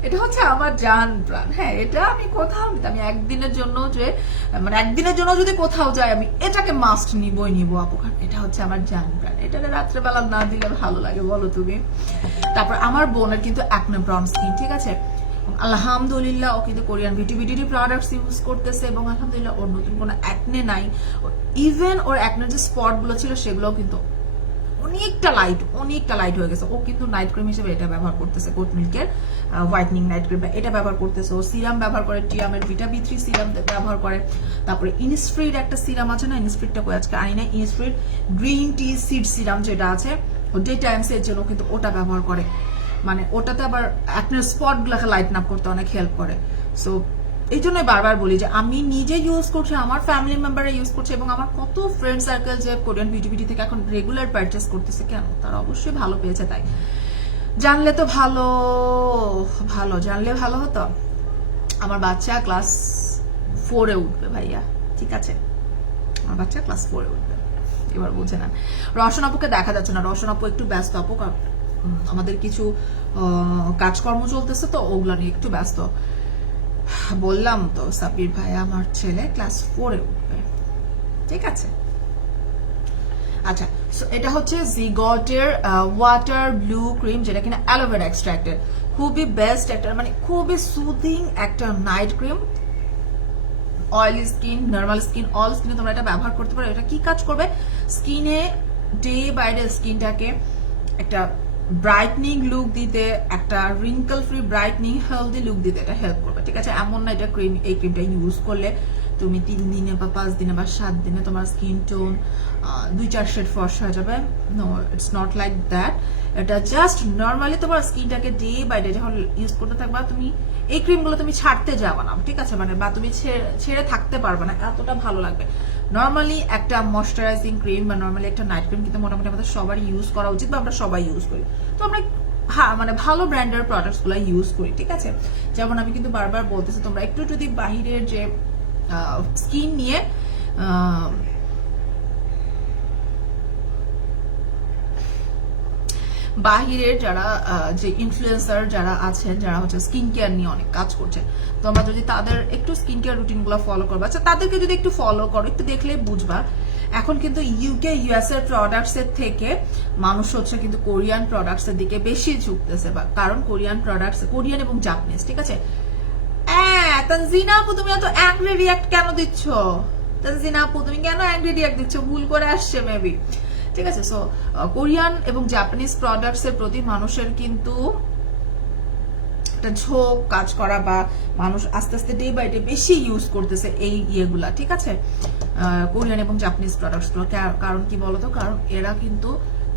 এটা হচ্ছে আমার জান প্রাণ, হ্যাঁ, এটা আমি কোথাও আমি একদিনের জন্য যদি কোথাও যাই আমি এটাকে মাস্ট নিবই নিবো আপু, এটা হচ্ছে আমার জান প্রাণ, এটাকে রাত্রেবেলা না দিলে ভালো লাগে বলো তুমি। তারপর আমার বোনের কিন্তু অ্যাকনে প্রন স্কিন, ঠিক আছে, আলহামদুলিল্লাহ ও কিন্তু কোরিয়ান বিউটি প্রোডাক্টস ইউজ করতেছে এবং আলহামদুলিল্লাহ ওর নতুন কোনো অ্যাকনে নাই। ইভেন ওর অ্যাকনের যে স্পট গুলো ছিল সেগুলো কিন্তু অনেকটা লাইট হয়ে গেছে। ও কিন্তু নাইট ক্রিম হিসেবে এটা ব্যবহার করতেছে, কোট মিল্কের হোয়াইটনিং নাইট ক্রিম এটা ব্যবহার করতেছে। ও সিরাম ব্যবহার করে, টিয়ামের ভিটা B3 সিরাম ব্যবহার করে। তারপরে ইনস্প্রিড একটা সিরাম আছে না, ইনস্প্রিডটা কই আজকে আনি না, ইনস্প্রিড গ্রিন টি সিড সিরাম যেটা আছে ও ডে টাইমস এর জন্য কিন্তু ওটা ব্যবহার করে, মানে ওটাতে আবার অ্যাকনের স্পট গুলাকে লাইটন আপ করতে অনেক হেল্প করে। সো এই জন্যই বারবার বলি যে আমি নিজে ইউজ করছি, আমার ফ্যামিলি মেম্বাররা ইউজ করছে এবং আমার কত ফ্রেন্ড সার্কেল যে কোরিয়ান বিউটি থেকে এখন রেগুলার পারচেস করতেছে, কেন? তারা অবশ্যই ভালো পেয়েছে, তাই জানলে তো ভালো জানলে ভালো হতো। আমার বাচ্চা ক্লাস 4-এ উঠবে ভাইয়া, ঠিক আছে, আমার বাচ্চা ক্লাস 4-এ উঠবে, এবার বুঝে না। রওশন আপুকে দেখা যাচ্ছে না, রওশন আপু একটু ব্যস্ত আপু, আমাদের কিছু কাজকর্ম চলতেছে তো ওগুলা নিয়ে একটু ব্যস্ত। বললাম তো সাবির ভাই আমার ছেলে ক্লাস 4-এ উঠবে, ঠিক আছে। আচ্ছা, সো এটা হচ্ছে জিগটের ওয়াটার ব্লু ক্রিম, যেটা কিনা অ্যালোভেরা এক্সট্রাক্টেড, খুবই বেস্ট একটা, মানে খুবই সুদিং একটা night cream. Oily skin, normal skin, all স্কিনে তোমরা এটা ব্যবহার করতে পারো। এটা কি কাজ করবে? স্কিনে ডে বাই ডে স্কিনটাকে একটা ব্রাইটনিং লুক দিতে, একটা wrinkle free brightening healthy look দিতে এটা হেল্প করবে, ঠিক আছে। এমন না এটা এই ক্রিমটা ইউজ করলে তুমি 3 দিনে বা 5 দিনে বা 7 দিনে তোমার স্কিন টোন 2-4 শেড ফর্সা হয়ে যাবে। No, it's not like that. এটা জাস্ট নর্মালি তোমার স্কিনটাকে ডে বাই ডে যখন ইউজ করতে থাকবা, তুমি এই ক্রিমগুলো তুমি ছাড়তে যাবা না, ঠিক আছে, মানে বা তুমি ছেড়ে থাকতে পারবে না, এতটা ভালো লাগবে। নর্মালি একটা ময়শ্চারাইজিং ক্রিম বা নর্মালি একটা নাইট ক্রিম কিন্তু মোটামুটি আমাদের সবারই ইউজ করা উচিত বা আমরা সবাই ইউজ করি। তো আমরা মানে ভালো ব্র্যান্ডের প্রোডাক্টস গুলো ইউজ করি, ঠিক আছে। যেমন আমি কিন্তু বারবার বলতেছি তোমরা একটু যদি বাহিরের যে স্কিন নিয়ে বাহিরের যারা যে ইনফ্লুয়েন্সার যারা আছেন, যারা হচ্ছে স্কিন কেয়ার নিয়ে অনেক কাজ করছে, তো আমরা যদি তাদের একটু স্কিন কেয়ার রুটিন গুলো ফলো করবো, আচ্ছা তাদেরকে যদি একটু ফলো করো, একটু দেখলেই বুঝবা এখন কিন্তু ইউকে ইউএস এর প্রোডাক্টস এর থেকে মানুষ হচ্ছে কিন্তু কোরিয়ান প্রোডাক্টস এর দিকে বেশি ঝুঁকতেছে, কারণ কোরিয়ান প্রোডাক্টস, কোরিয়ান এবং জাপানিজ, ঠিক আছে। তানজিনা আপু তুমি এত অ্যাংরি রিয়াক্ট কেন দিচ্ছ? তানজিনা আপু তুমি কেন অ্যাংরি রিয়াক্ট দিচ্ছ? ভুল করে আসছে মেবি, ঠিক আছে। সো কোরিয়ান এবং জাপানিজ প্রোডাক্টস এর প্রতি মানুষের কিন্তু একটা ঝোঁক কাজ করা, বা মানুষ আস্তে আস্তে ডে বাই ডে বেশি ইউজ করতেছে এই ইয়েগুলা, ঠিক আছে, কোরিয়ান এবং জাপানিজ প্রোডাক্টস গুলো। কারণ কি বলতো? কারণ এরা কিন্তু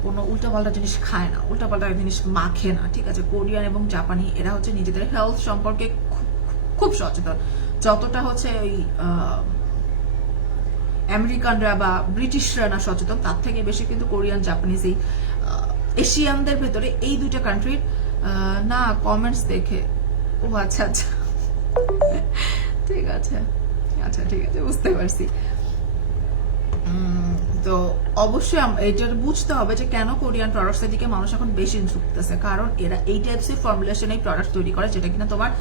কোনো উল্টাপাল্টা জিনিস খায় না, উল্টাপাল্টা জিনিস মাখে না, ঠিক আছে। কোরিয়ান এবং জাপানি এরা হচ্ছে নিজেদের হেলথ সম্পর্কে খুব সচেতন, যতটা হচ্ছে ওই আমেরিকানরা বা ব্রিটিশরা না সচেতন, তার থেকে বেশি কিন্তু কোরিয়ান জাপানিজ এই এশিয়ানদের ভেতরে এই দুইটা কান্ট্রির না কমেন্টস দেখে। ও আচ্ছা আচ্ছা, ঠিক আছে, আচ্ছা ঠিক আছে, বুঝতে পারছি। তো অবশ্যই এটা বুঝতে হবে যে কেন কোরিয়ান প্রোডাক্টসের দিকে মানুষ এখন বেশি ঝুঁকতেছে, কারণ এরা এই টাইপসের ফর্মুলেশন এই প্রোডাক্ট তৈরি করে যেটা কিনা তোমার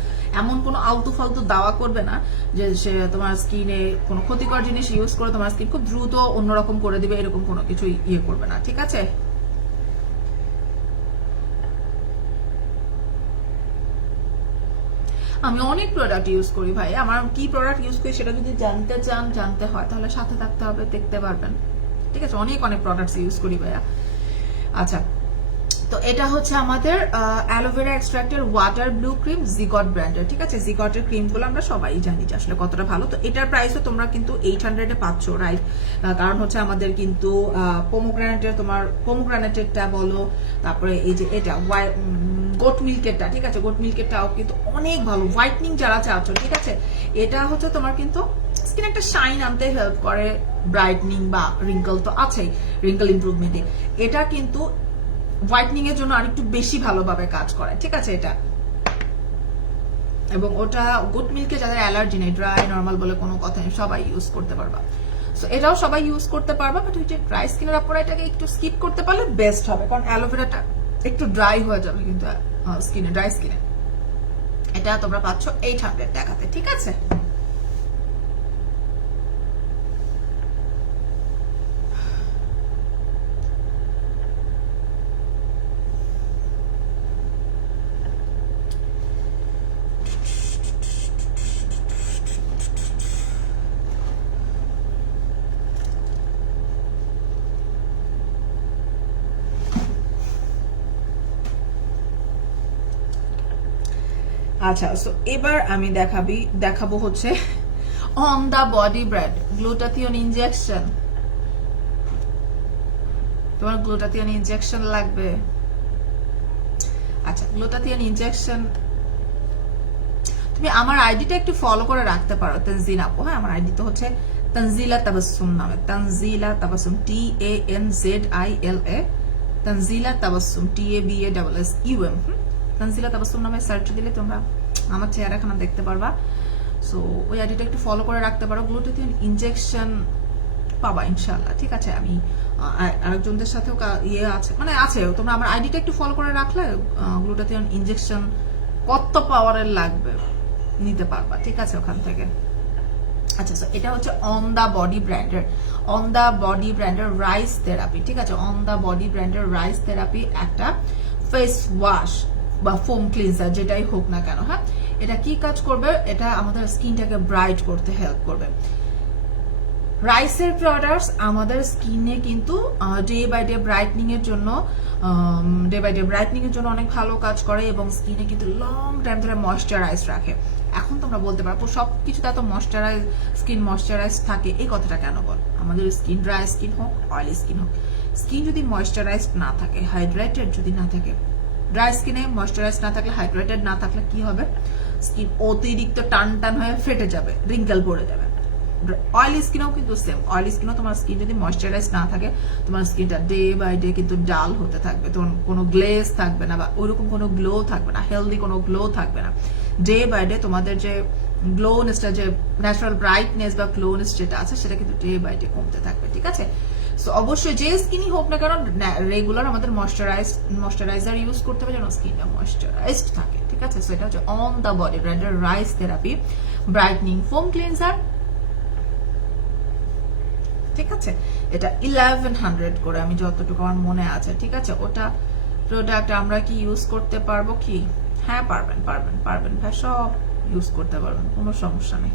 এমন কোনো আলতু ফালতু দাওয়া করবে না যে সে তোমার স্কিনে কোনো ক্ষতিকর জিনিস ইউজ করে তোমার স্কিন খুব দ্রুত অন্যরকম করে দিবে, এরকম কোনো কিছু ইয়ে করবে না, ঠিক আছে? আমি অনেক প্রোডাক্ট ইউজ করি ভাই, আমার কি প্রোডাক্ট ইউজ করি সেটা যদি জানতে চান, জানতে হয় তাহলে সাথে থাকতে হবে, দেখতে পারবেন, ঠিক আছে? অনেক অনেক প্রোডাক্টস ইউজ করি ভাইয়া। আচ্ছা, তো এটা হচ্ছে আমাদের অ্যালোভেরা এক্সট্রাক্টের ওয়াটার ব্লু ক্রিম জিগট ব্র্যান্ডের, ঠিক আছে? জিগটের ক্রিমগুলো আমরা সবাই জানি যে আসলে কতটা ভালো। তো এটার প্রাইসও তোমরা কিন্তু 800-এ পাচ্ছ, রাইট? কারণ হচ্ছে আমাদের কিন্তু পোমোগ্রানেটের, তোমার পোমোগ্রানেটেরটা বলো, তারপরে এই যে এটা গোট মিল্কেরটা, ঠিক আছে? গোট মিল্কেরটাও কিন্তু অনেক ভালো, হোয়াইটনিং যারা চাচ্ছ, ঠিক আছে? এটা হচ্ছে তোমার কিন্তু স্কিন একটা শাইন আনতে হেল্প করে, ব্রাইটনিং বা রিঙ্কল তো আছেই, রিঙ্কল ইমপ্রুভমেন্টে এটা কিন্তু হোয়াইটনিং এর জন্য আরেকটু বেশি ভালোভাবে কাজ করে, ঠিক আছে? এটা এবং ওটা গুড মিল্কে যাদের অ্যালার্জি নেই, ড্রাই নরমাল বলে কোনো কথা নেই, সবাই ইউজ করতে পারবা। সো এটাও সবাই ইউজ করতে পারবা, বাট ওইটা ড্রাই স্কিনের আপনারা এটাকে একটু স্কিপ করতে পারলে বেস্ট হবে, কারণ অ্যালোভেরাটা একটু ড্রাই হয়ে যাবে কিন্তু স্কিনে, ড্রাই স্কিনে। এটা তোমরা পাচ্ছ 800 টাকাতে, ঠিক আছে? আচ্ছা, সো এবার আমি দেখাবো হচ্ছে on the body brand glutathione injection. তোমার গ্লুটাথিয়ন ইনজেকশন লাগবে? আচ্ছা, গ্লুটাথিয়ন ইনজেকশন তুমি আমার আইডিটা একটু ফলো করে রাখতে পারো, তানজিন আপু। হ্যাঁ, আমার আইডি তো হচ্ছে তানজিলা তাবাসসুম নামে, তানজিলা তাবাসসুম, TANZILA, তানজিলা তাবাসসুম, TABASSUM, তানজিলা তাবাসসুম নামে সার্চ দিলে তোমরা আমার চেহারাখানা দেখতে পারবা। সো ওই আইডিটা একটু ফলো করে রাখতে পারো। গ্লুটাথিয়ন ইনজেকশন পাবা ইনশাআল্লাহ, ঠিক আছে? আমি আরেকজনদের সাথেও ইয়ে আছে, মানে আছে, তোমরা আমার আইডিটা একটু ফলো করে রাখলে গ্লুটাথিয়ন ইনজেকশন কত পাওয়ারের লাগবে নিতে পারবা, ঠিক আছে? ওখান থেকে। আচ্ছা, সো এটা হচ্ছে অন দা বডি ব্র্যান্ডের রাইস থেরাপি, ঠিক আছে? অন দা বডি ব্র্যান্ডের রাইস থেরাপি একটা ফেস ওয়াশ বা ফোম ক্লিনজার, যেটাই হোক না কেন। হ্যাঁ, এটা কি কাজ করবে? এটা আমাদের স্কিনটাকে ব্রাইট করতে হেল্প করবে। রাইসের প্রোডাক্টস আমাদের স্কিনে কিন্তু ডে বাই ডে ব্রাইটনিং এর জন্য অনেক ভালো কাজ করে এবং স্কিনে কিন্তু লং টাইম ধরে ময়শ্চারাইজ রাখে। এখন তোমরা বলতে পারো সবকিছুতে এত স্কিন ময়শ্চারাইজ থাকে, এই কথাটা কেন বল? আমাদের স্কিন ড্রাই স্কিন হোক, অয়েলি স্কিন হোক, স্কিন যদি ময়শ্চারাইজ না থাকে, হাইড্রেটেড যদি না থাকে, ড্রাই স্কিনে ময়শ্চারাইজ না থাকলে, হাইড্রেটেড না থাকলে কি হবে? স্কিন অতিরিক্ত টান হয়ে ফেটে যাবে, রিঙ্কেল পড়ে যাবে। অয়েলি স্কিনও কিন্তু সেম, অয়েলি স্কিনও তোমার স্কিন যদি ময়শ্চারাইজ না থাকে, তোমার স্কিনটা ডে বাই ডে কিন্তু ডাল হতে থাকবে, তোমার কোনো গ্লেজ থাকবে না বা ওইরকম কোনো গ্লো থাকবে না, হেলদি কোনো গ্লো থাকবে না। ডে বাই ডে তোমাদের যে গ্লোনেসটা, যে ন্যাচারাল ব্রাইটনেস বা গ্লোনেস যেটা আছে, সেটা কিন্তু ডে বাই ডে কমতে থাকবে, ঠিক আছে? সো অবশ্যই যে স্কিনই হোক না কেন, রেগুলার আমাদের ময়শ্চারাইজার ইউজ করতে হবে যেন স্কিনটা ময়শ্চারাইজড থাকে, ঠিক আছে? সো এটা হচ্ছে অন দা বডি ব্র্যান্ডের rice therapy brightening foam cleanser, ঠিক আছে? এটা 1100 করে, আমি যতটুকু আমার মনে আছে, ঠিক আছে? ওটা প্রোডাক্ট আমরা কি ইউজ করতে পারবো কি? হ্যাঁ, পারবেন ভাই, সব ইউজ করতে পারবেন, কোনো সমস্যা নেই,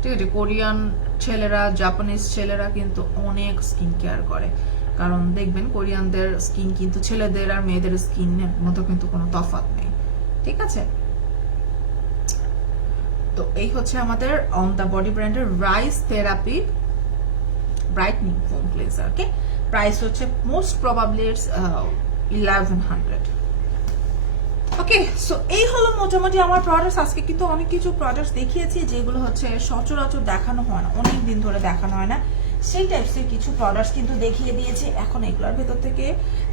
ঠিক আছে? কোরিয়ান ছেলেরা, জাপানিজ ছেলেরা কিন্তু অনেক স্কিন কেয়ার করে, কারণ দেখবেন কোরিয়ানদের স্কিন কিন্তু ছেলেদের আর মেয়েদের স্কিনের মতো কিন্তু কোনো তফাৎ নেই, ঠিক আছে? তো এই হচ্ছে আমাদের অন দা বডি ব্র্যান্ডের rice therapy brightening foam cleanser. Okay, price হচ্ছে most probably it's 1100। Okay, so এই হলো মোটামুটি আমার প্রোডাক্টস। আজকে কিন্তু অনেক কিছু প্রোডাক্টস দেখিয়েছি যেগুলো হচ্ছে সচরাচর দেখানো হয় না, অনেক দিন ধরে দেখানো হয় না, সেই টাইপসের কিছু প্রোডাক্টস কিন্তু দেখিয়ে দিয়েছি। এখন এগুলোর ভেতর থেকে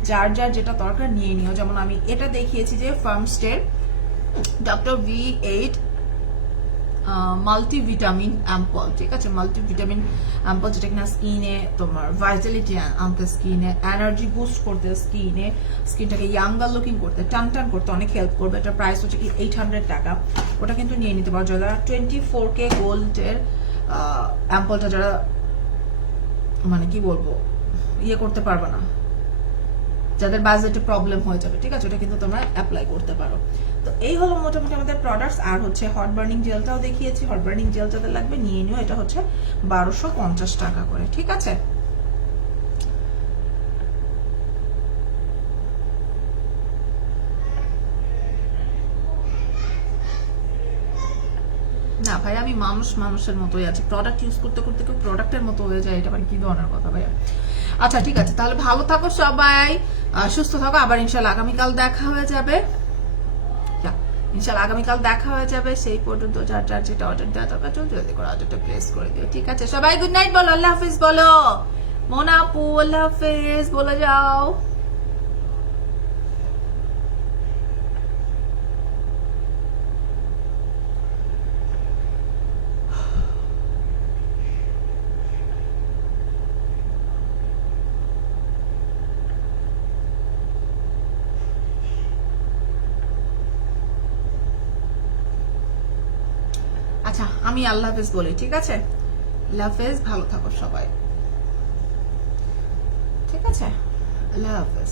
যার যেটা দরকার নিয়ে নিও। যেমন আমি এটা দেখিয়েছি যে ফার্মস্টের ডক্টর V8 মাল্টিভিটামিন অ্যাম্পল, ঠিক আছে, মাল্টিভিটামিন অ্যাম্পল, যেটা কিনা স্কিনে তোমার ভাইটালিটি আনতে, স্কিনে এনার্জি বুস্ট করতে, স্কিনটাকে ইয়াঙ্গার লুকিং করতে, টান টান করতে অনেক হেল্প করবে। এটার প্রাইস হচ্ছে কি 800 টাকা। ওটা কিন্তু নিয়ে নিতে পারো যারা 24K গোল্ডের অ্যাম্পলটা যারা মানে কি বলবো ইয়ে করতে পারবে না, যাদের বাজেটে প্রবলেম হয়ে যাবে, ঠিক আছে, ওটা কিন্তু তোমরা অ্যাপ্লাই করতে পারো। তো এই হলো মোটামুটি আমাদের প্রোডাক্টস। আর হচ্ছে হট বার্নিং জেলটাও দেখিয়েছি, হট বার্নিং জেল যাদের লাগবে নিয়ে নিও, এটা হচ্ছে 1250 টাকা করে, ঠিক আছে। না ভাই, আমি মানুষের মতোই আছে, প্রোডাক্ট ইউজ করতে করতে কেউ প্রোডাক্টের মতো হয়ে যায়, এটা মানে কি ধরনের কথা ভাইয়া। আচ্ছা ঠিক আছে, তাহলে ভালো থাকো সবাই, সুস্থ থাকো, আবার ইনশাল্লাহ আগামীকাল দেখা হয়ে যাবে, ইনশাল্লাহ আগামীকাল দেখা হয়ে যাবে। সেই পর্যন্ত যার যার যেটা অর্ডার দেওয়া দরকার জলদি করে অর্ডারটা প্লেস করে দিও, ঠিক আছে। সবাই গুড নাইট বলো, আল্লাহ হাফিজ বলো, মোনা আপু আল্লাহ হাফিজ বলে যাও। আচ্ছা আমি আল্লাহ হাফেজ বলি, ঠিক আছে, আল্লাহ হাফেজ, ভালো থাকো সবাই, ঠিক আছে, আল্লাহ হাফেজ।